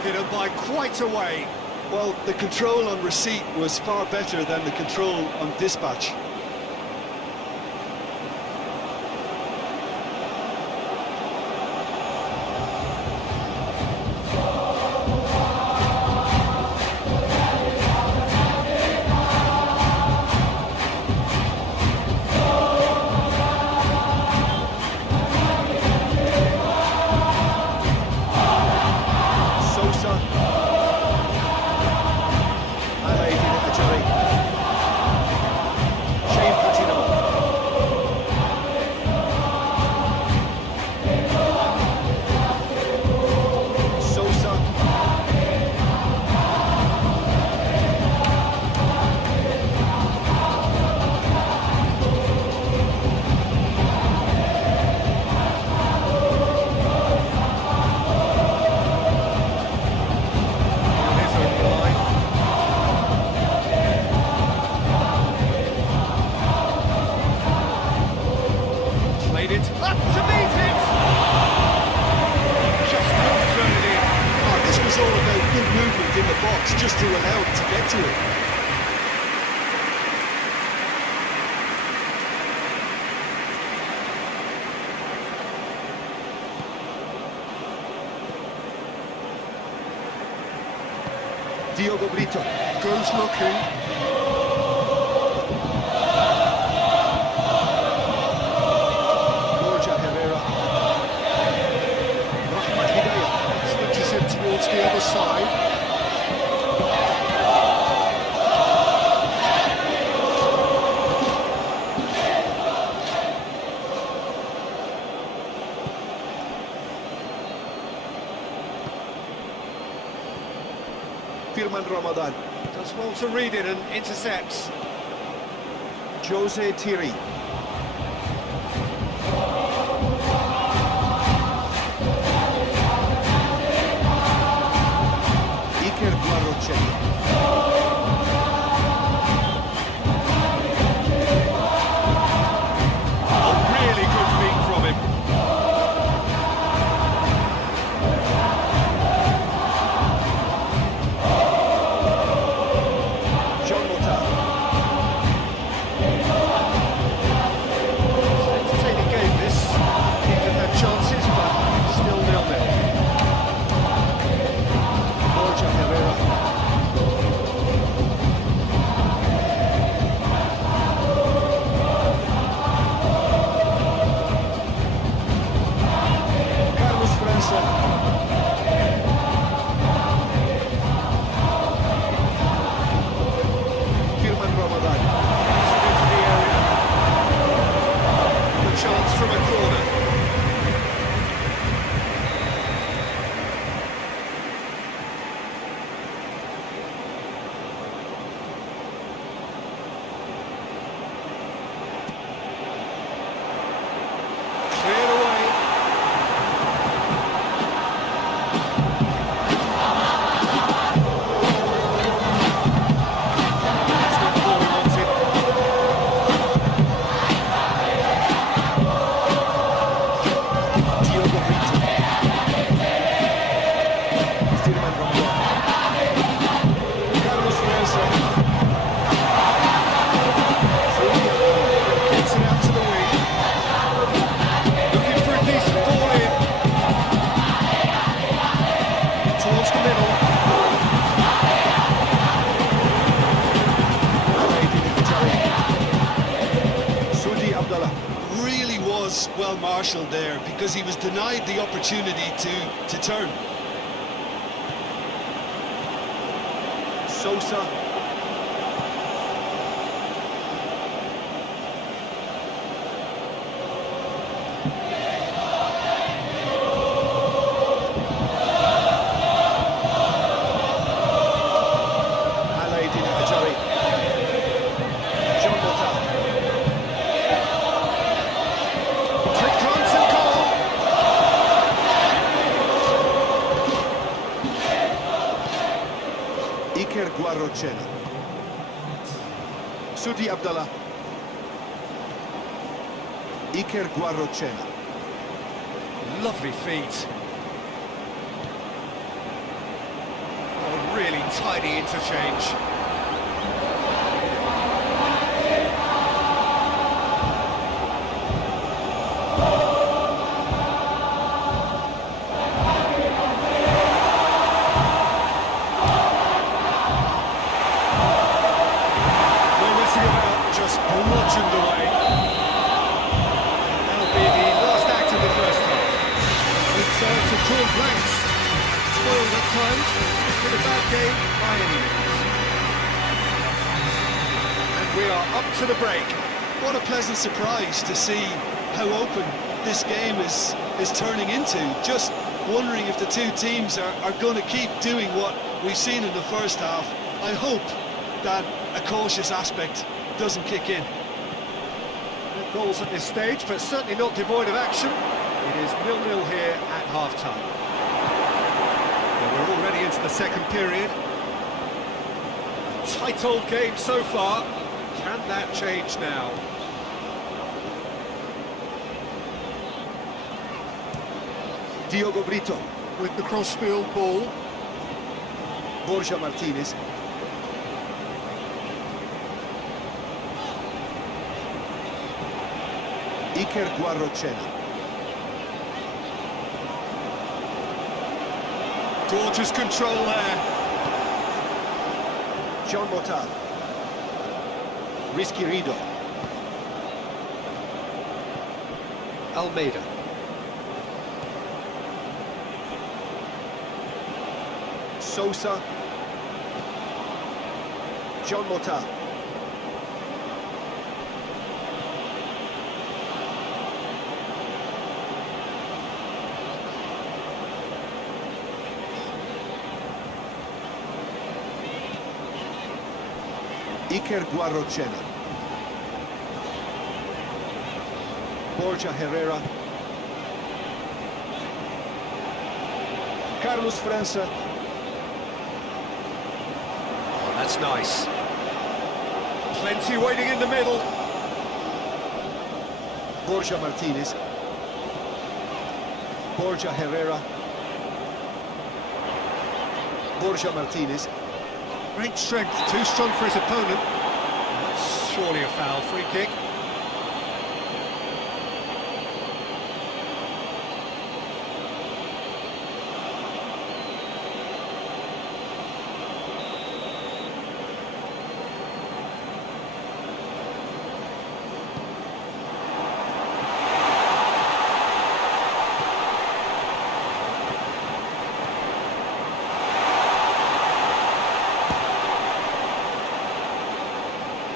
target and by quite a way. Well, the control on receipt was far better than the control on dispatch. Just to allow it to get to it. Diogo Brito Goes looking. Switches it towards the other side. Firman Ramadan. Does well to read it and intercepts. Jose Thierry. Iker Guarrocelli. Really good feet from him. Well marshalled there because he was denied the opportunity to turn. Sosa. Iker Guarrocelli. Sudi Abdallah. Iker Guarrocelli. Lovely feet. Tidy interchange. No messing about, just bludgeoned away. That'll be the last act of the first half. Both sides have drawn blanks. Spoiled at times, but a bad game by any means. And we are up to the break. What a pleasant surprise to see how open this game is turning into. Just wondering if the two teams are going to keep doing what we've seen in the first half. I hope that a cautious aspect doesn't kick in. No goals at this stage, but certainly not devoid of action. It is 0-0 here at half-time. We're already into the second period. A tight old game so far. Can that change now? Diogo Brito With the crossfield ball. Borja Martinez. Iker Guarrochena. Gorgeous control there. John Mota. Risky Rido. Almeida. Sousa. John Mota. Iker Guarrochena. Borja Herrera. Carlos França. Oh, that's nice. Plenty waiting in the middle. Borja Martinez. Borja Herrera. Borja Martinez. Great strength, too strong for his opponent. That's surely a foul, free kick.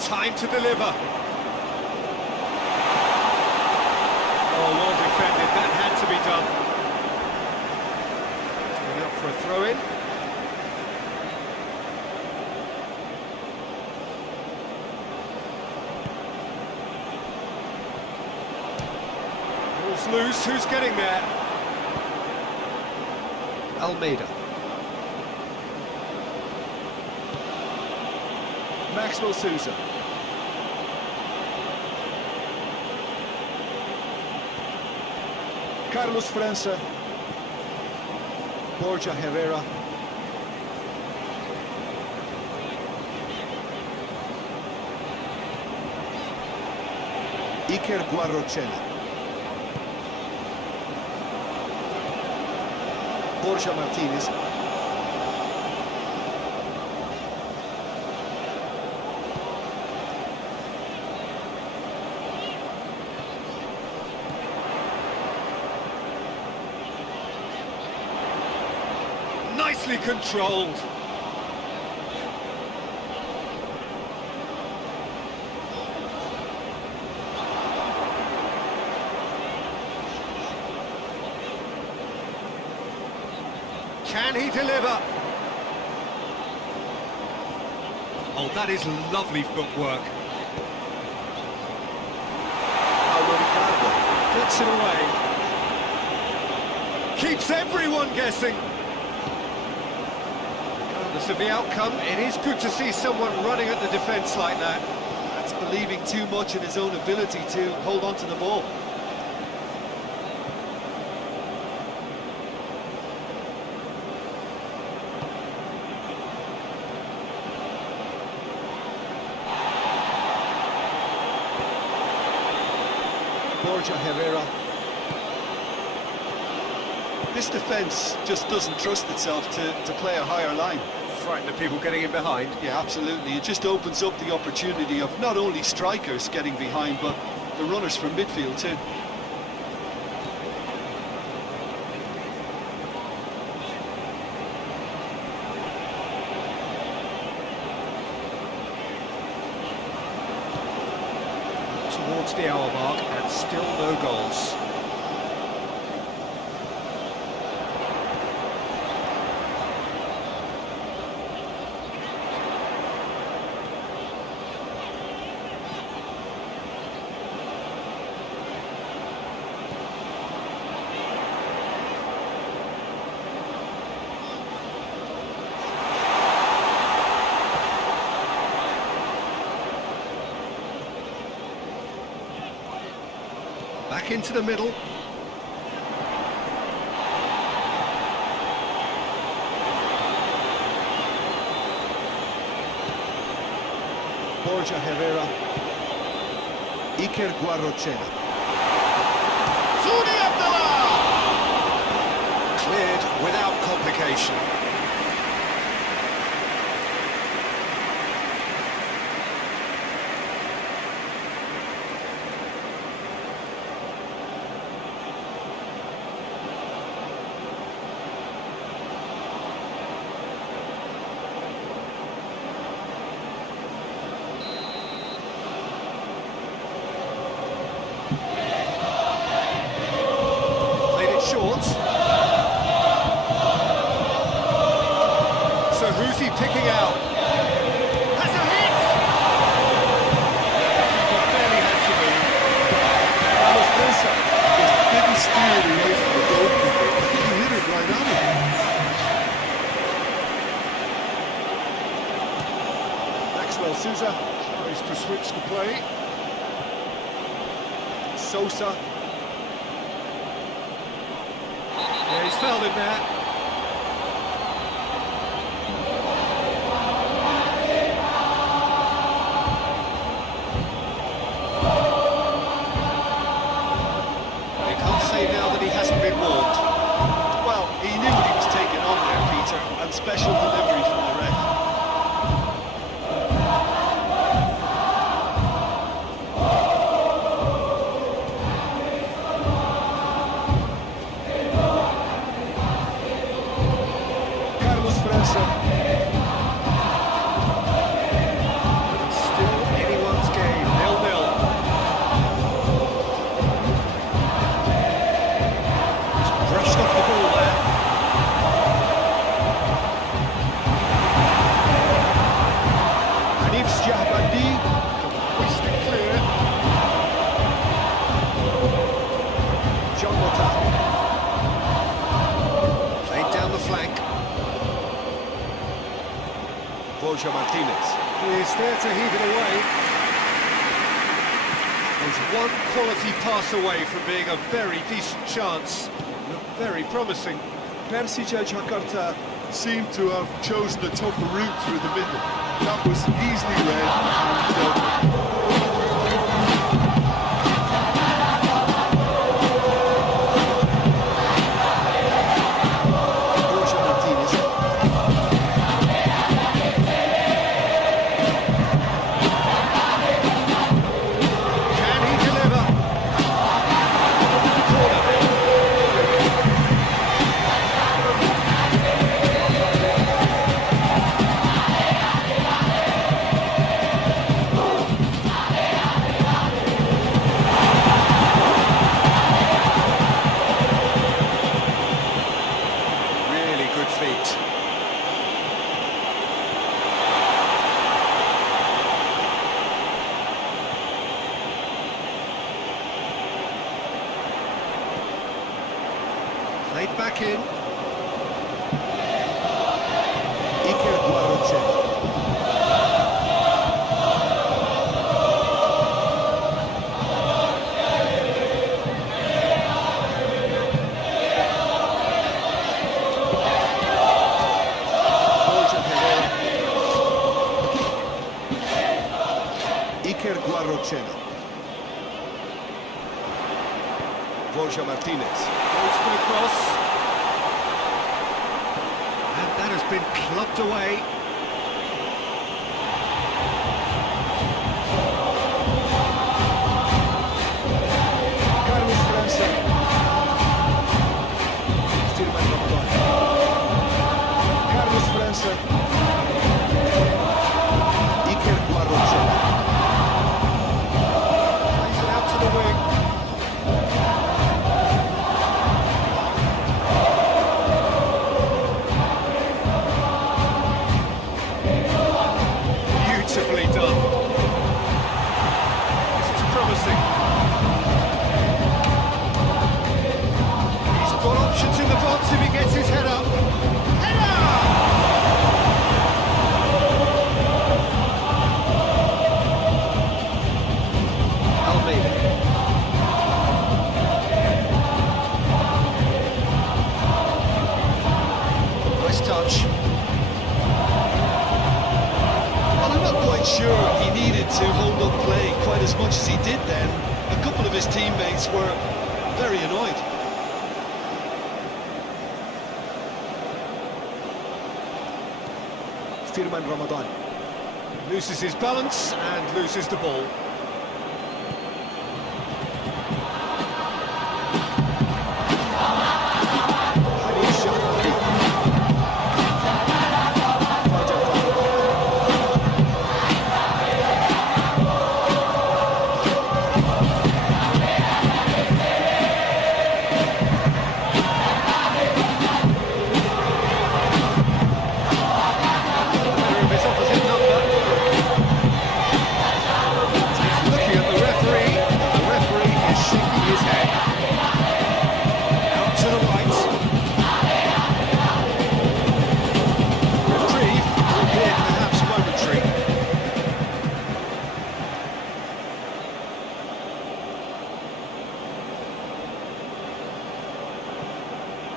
Time to deliver. Oh, well defended. That had to be done. It's going up for a throw-in. Ball's loose. Who's getting there? Almeida. Maxwell Sousa. Carlos França. Borja Herrera. Iker Guarrochena. Borja Martinez. Nicely controlled. Can he deliver? Oh, that is lovely footwork. Paulo Ricardo. Gets it away. Keeps everyone guessing. Regardless of the outcome, it is good to see someone running at the defence like that. That's believing too much in his own ability to hold on to the ball. Borja Herrera. This defence just doesn't trust itself to play a higher line. Frightened of people getting in behind. Yeah, absolutely. It just opens up the opportunity of not only strikers getting behind, but the runners from midfield too. Towards the hour mark and still no goals. Back into the middle. Borja Herrera. Iker Guarrochena. Cleared without complication. Short. So who's he picking out? Has a hit! Barely had to move. Carlos Mesa just didn't steer it away from the goalkeeper. He hit it right on it. Maxwell Sousa. Tries to switch the play. Sosa. Yeah, he's felled him there. You can't say now that he hasn't been warned. Well, he knew what he was taking on there, Peter, and special delivery from the ref. Still anyone's game, 0-0. Just brushed off the ball there. Hanif Jahbandi, Hoist it clear. John Mota. Played down the flank. Borja Martinez. He's there to heave it away. There's one quality pass away from being a very decent chance. Looked very promising. Persija Jakarta seemed to have chosen a tougher route through the middle. That was easily read and dealt with. Borja Martinez. Can he deliver? Corner. Really good feet. Played back in. Iker Guarrochena. Borja Herrera. Iker Guarrochena. Persija Martinez. Goes for the cross. And that has been clubbed away. Beautifully done. This is promising. He's got options in the box if he gets his head up. Header! Nice touch. Well, I'm not quite sure he needed to hold up play quite as much as he did then. A couple of his teammates were very annoyed. Firman Ramadan. Loses his balance and loses the ball.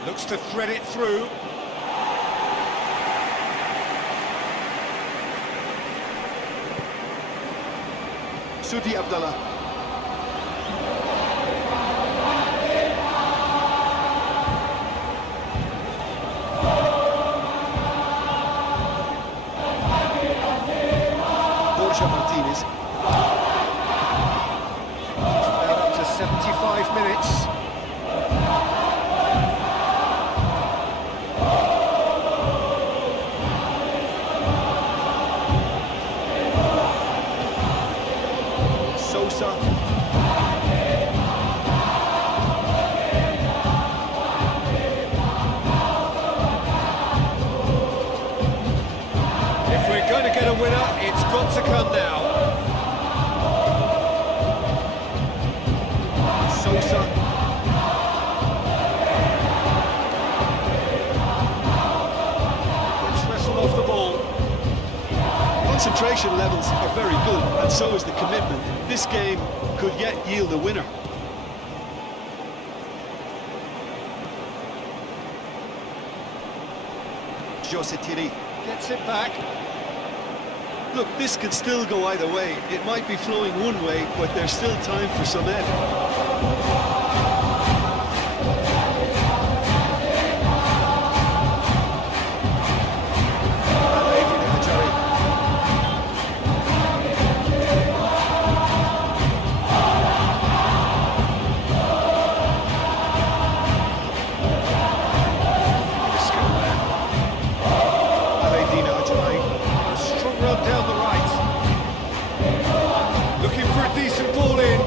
Looks to thread it through. Sudi Abdallah. Persija Martinez. It's about up to 75 minutes. If we're going to get a winner, it's got to come now. Sosa. Let's wrestle off the ball. Concentration levels are very good, and so is the commitment. This game could yet yield a winner. Jose Thierry. Gets it back. Look, this could still go either way. It might be flowing one way, but there's still time for some end. Down the right. Looking for a decent ball in.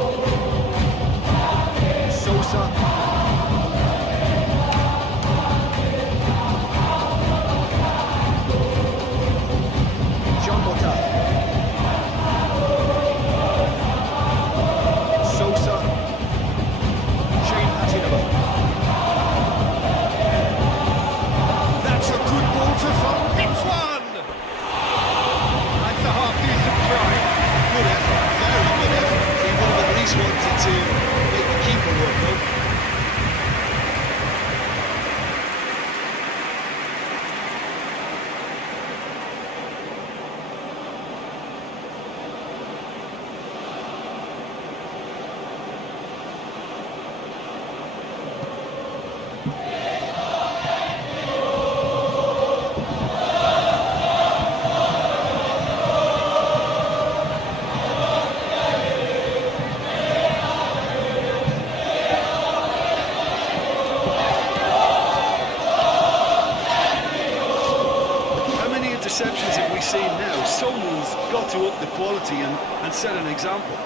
interceptions have we seen now? Someone's got to up the quality and set an example.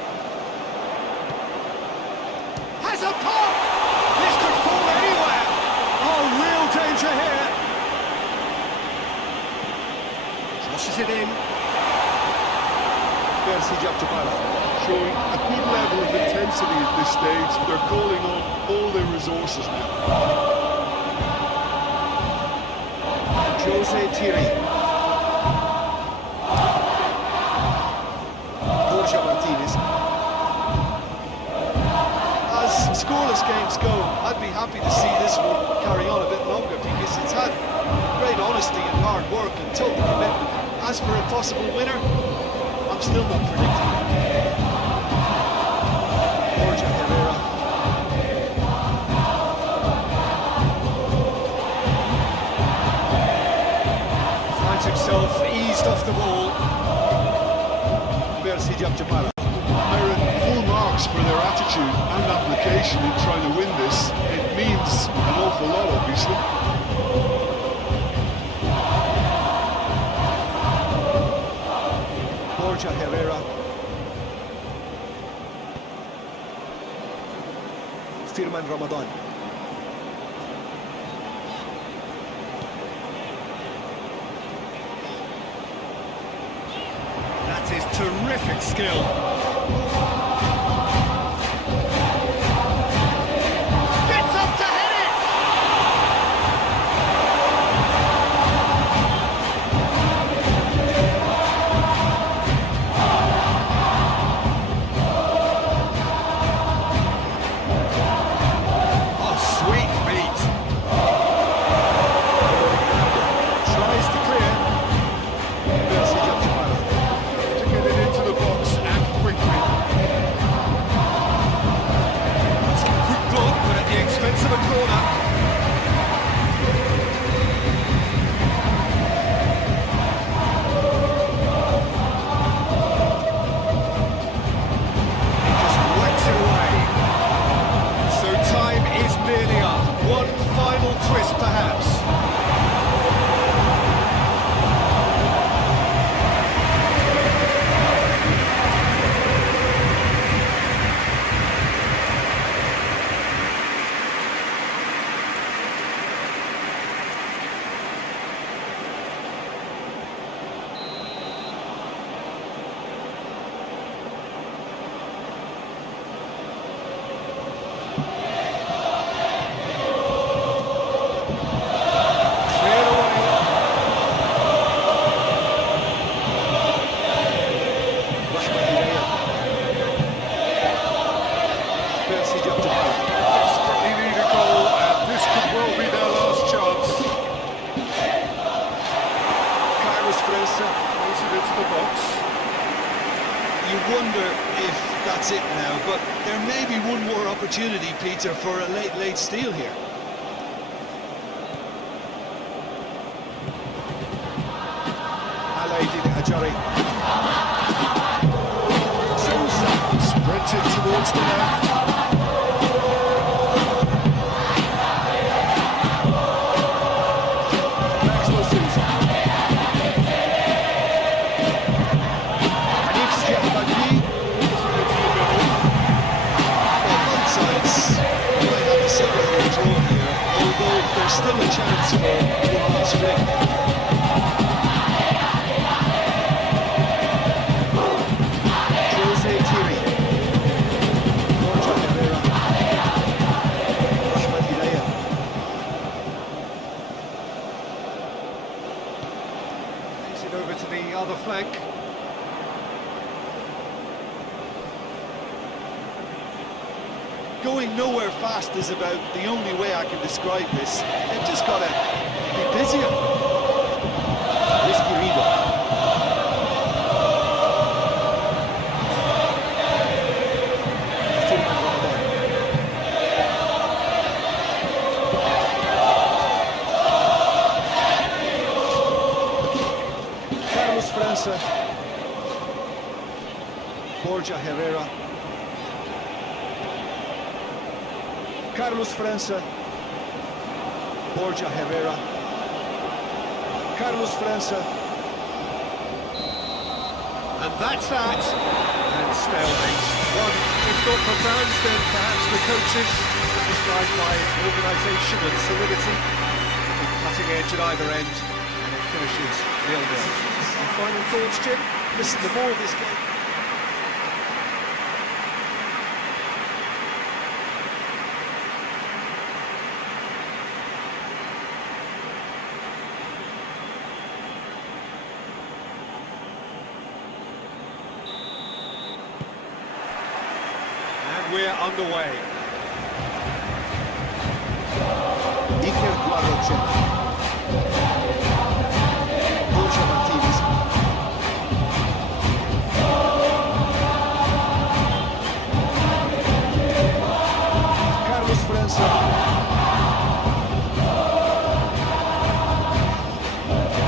Has a pop! This could fall anywhere! Oh, real danger here! Flushes it in. Persijap Jepara showing a good level of intensity at this stage. They're calling on all their resources now. Jose Thierry. Borja Martinez. As scoreless games go, I'd be happy to see this one carry on a bit longer because it's had great honesty and hard work and total commitment. As for a possible winner, I'm still not predicting it. Borja Herrera. Finds himself eased off the ball. Persijap Jepara merit full marks for their attitude and application in trying to win this. It means an awful lot, obviously. Borja Herrera. Firman Ramadan. That is terrific skill. Gets up to head it! Oh, sweet feet. Tries to clear. Persijap Jepara to get it into the box and quickly. That's a good block, but at the expense of a corner. Just whacks it away. So time is nearly up. One final twist, perhaps. Cleared away. Persijap Jepara. Desperately need a goal, and this could well be their last chance. Carlos Fresa. Plays it into the box. You wonder if that's it now, but there may be one more opportunity, Peter, for a late steal here. Alaidin Ajari. Sousa sprinted towards the left. Maxwell Sousa. Hanif Ziyahbaki. Well, both sides might have to settle for a draw here, although there's still a chance for one last flick. Jose Thierry. Borja Herrera. Ahmed Hidayah. Plays it over to the other flank. Going nowhere fast is about the only way I can describe this. They've just got to be busier. Risky Rido. Firman Ramadan. Carlos Fresa. Borja Herrera. Carlos Fresa. Borja Herrera. Carlos Fresa. And that's that. And stalemate. One, if not for fans, then perhaps the coaches, described by organisation and solidity. Cutting edge at either end, and it finishes 0-0. And final thoughts, Jim? Listen, the more of this game... And we're underway.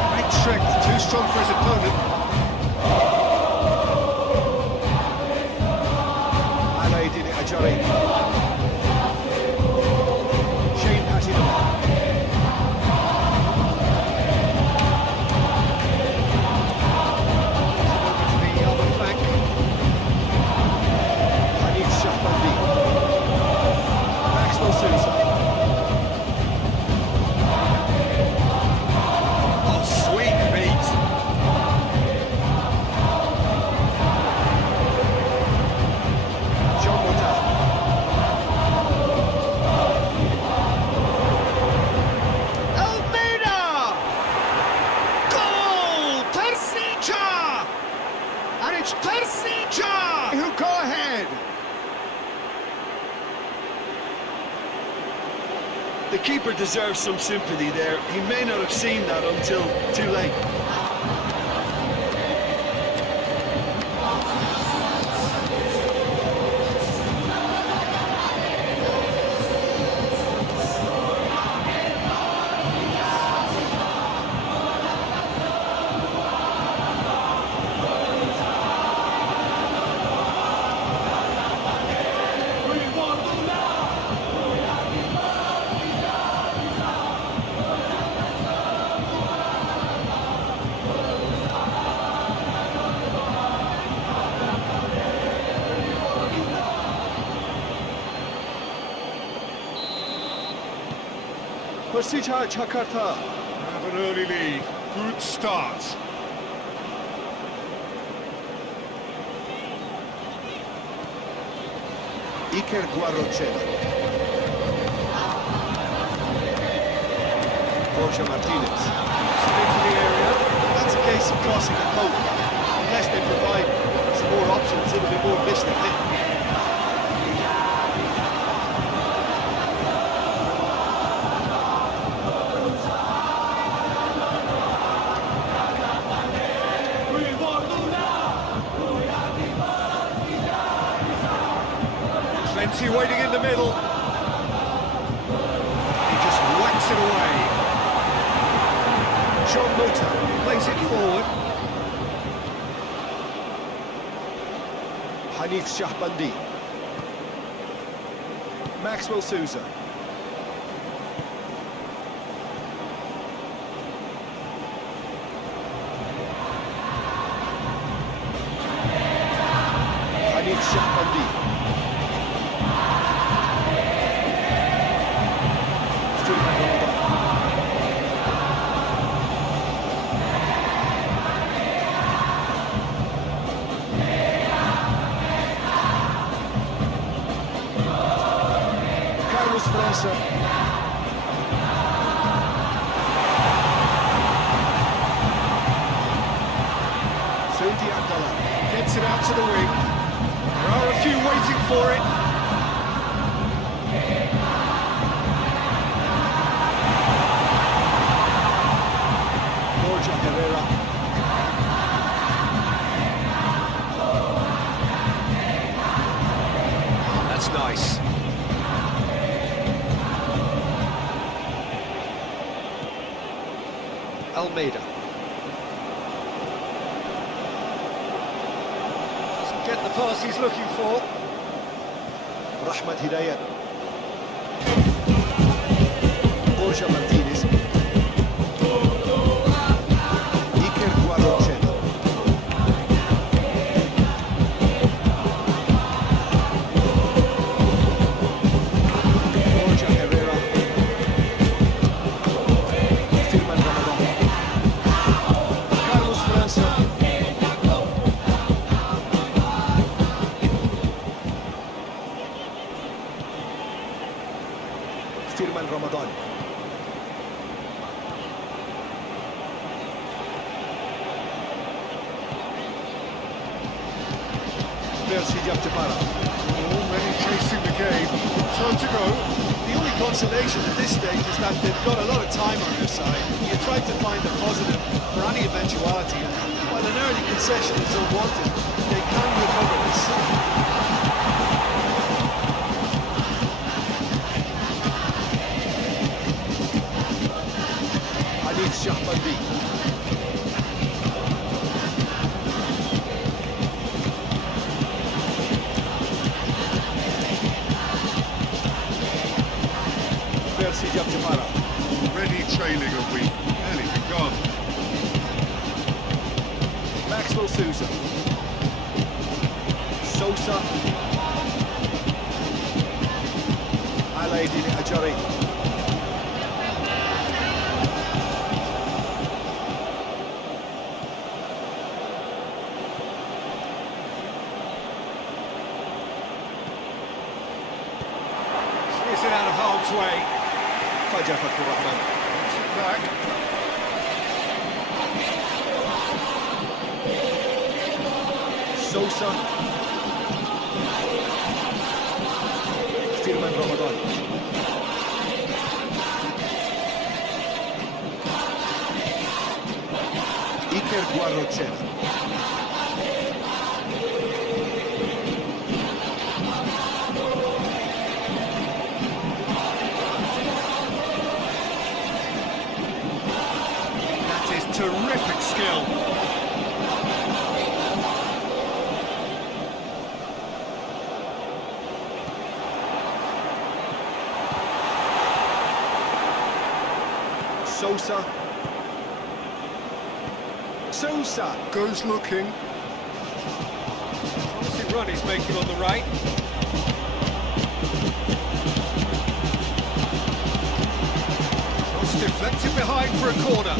Great strength, too strong for his opponent. Alaidin Ajari. Shane Patino. Over to the other flank. Hanif Shahbandi. Maxwell Sousa. Oh, sweet feet. John Motta. Almeida! Goal! Persija! And it's Persija who go ahead. The keeper deserves some sympathy there. He may not have seen that until too late. Persija Jakarta. Have an early lead. Good start. Iker Guarrochela. Borja Martinez. Into the area. That's a case of crossing and hope. Unless they provide some more options, it'll be more missed than hit. Plenty waiting in the middle. He just whacks it away. John Motta plays it forward. Hanif Shahbandi. Maxwell Sousa. Hanif Shahbandi. França. Saudi Abdallah gets it out to the wing. There are a few waiting for it. Borja Herrera. That's nice. Almeida. Doesn't get the pass he's looking for. Rahmat Hidayat. Borja Martinez. Iker Guarrochela. Persijap Jepara. Already chasing the game. Time to go. The only consolation at this stage is that they've got a lot of time on their side. You try to find a positive for any eventuality, and while an early concession is unwanted, they can recover this. Shahbandi. Persijap Jepara. Already trailing a week. Nearly gone. Maxwell Sousa. Sosa. Alaidin Ajari. Is it out of harm's way? Persijap Jepara. Back. Sosa. Firman Ramadan. Iker Guarrochena. Terrific skill. Sosa. Sosa. Goes looking. Promising run he's making on the right. Cross deflected behind for a corner.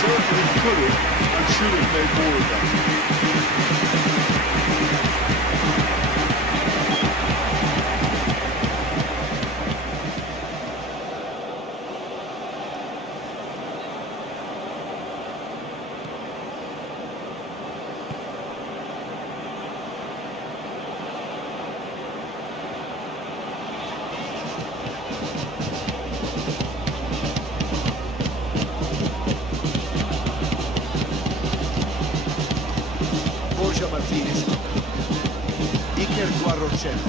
Certainly could have and should have made more of that. Martinez. Iker Guarrochena.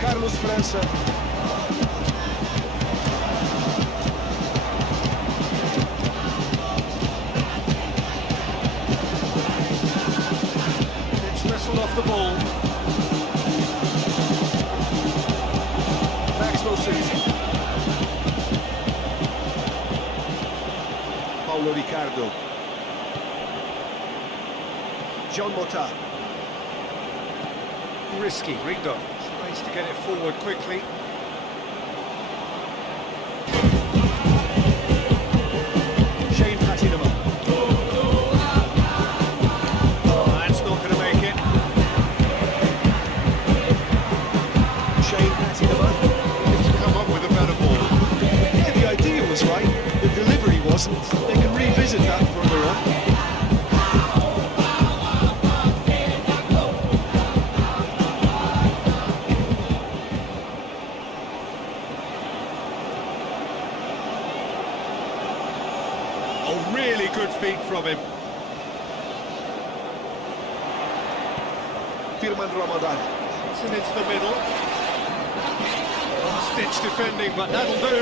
Carlos França. It's wrestled off the ball. Maxwell Sousa. Paulo Ricardo. John Mota. Risky. Ringo. Space to get it forward quickly. Shane Patinama. That's not going to make it. Shane Patinama. Needs to come up with a better ball. Yeah, the idea was right, the delivery wasn't. They can revisit that further on. Really good feet from him. Firman Ramadan. It's into the middle. Stitch defending, but that'll do.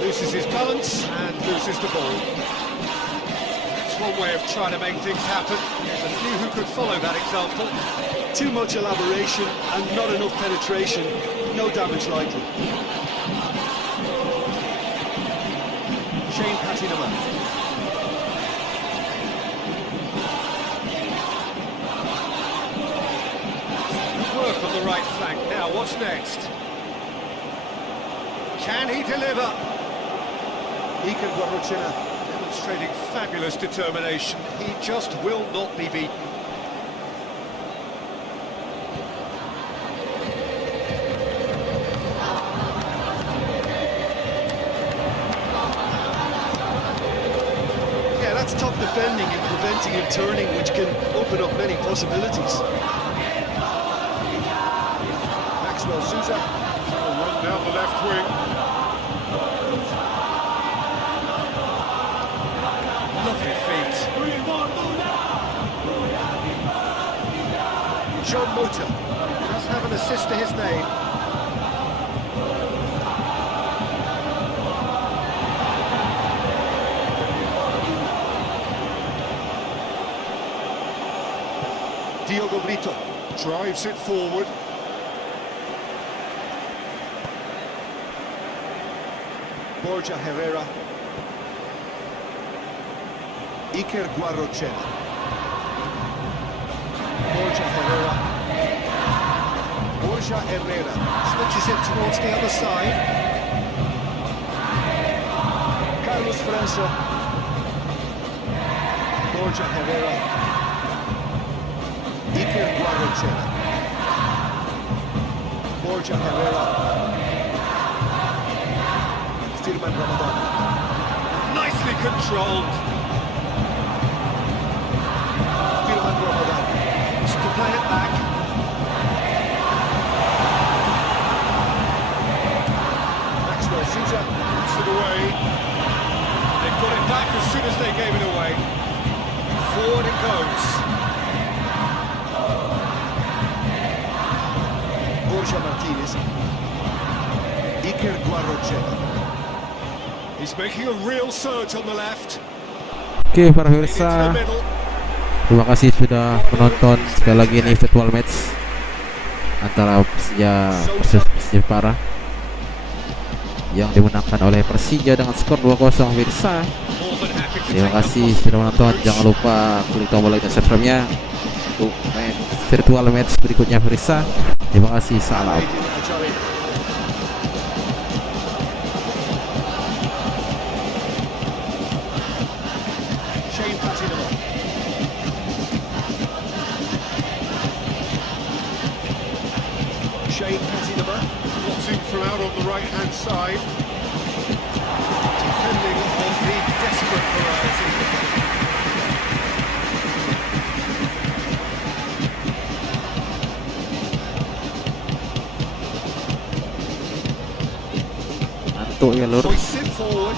Loses his balance and loses the ball. That's one way of trying to make things happen. There's a few who could follow that example. Too much elaboration and not enough penetration. No damage likely. Shane Patinama. Work on the right flank. Now, what's next? Can he deliver? Iker Guarrochena demonstrating fabulous determination. He just will not be beaten. Yeah, that's top defending and preventing him turning, which can open up many possibilities. Maxwell Sousa. Run down the left wing. Lovely feet. John Mota. Does have an assist to his name. Diogo Brito drives it forward. Borja Herrera. Iker Guarrochena. Borja Herrera. Borja Herrera switches it towards the other side. Carlos França. Borja Herrera. Iker Guarrochena. Borja Herrera. Firman Ramadan. Nicely controlled. Firman Ramadan wants to play it back. Maxwell Sousa puts it away. They got it back as soon as they gave it away. Forward it goes. Borja Martinez. Iker Guarrochena. He's making a real surge on the left. Oke para Into the pemirsa, middle. terima kasih sudah menonton sekali lagi ini eFootball match antara Persija Jepara yang dimenangkan oleh Persija dengan skor 2-0 pemirsa. More than happy to Terima take kasih the sudah menonton. Jangan lupa klik tombol like dan subscribe-nya untuk virtual match berikutnya pemirsa. Terima kasih, salam. Shane Patinama. Watching from out on the right-hand side. Defending of the desperate variety. Ngantuk ya lur. Hoists it forward.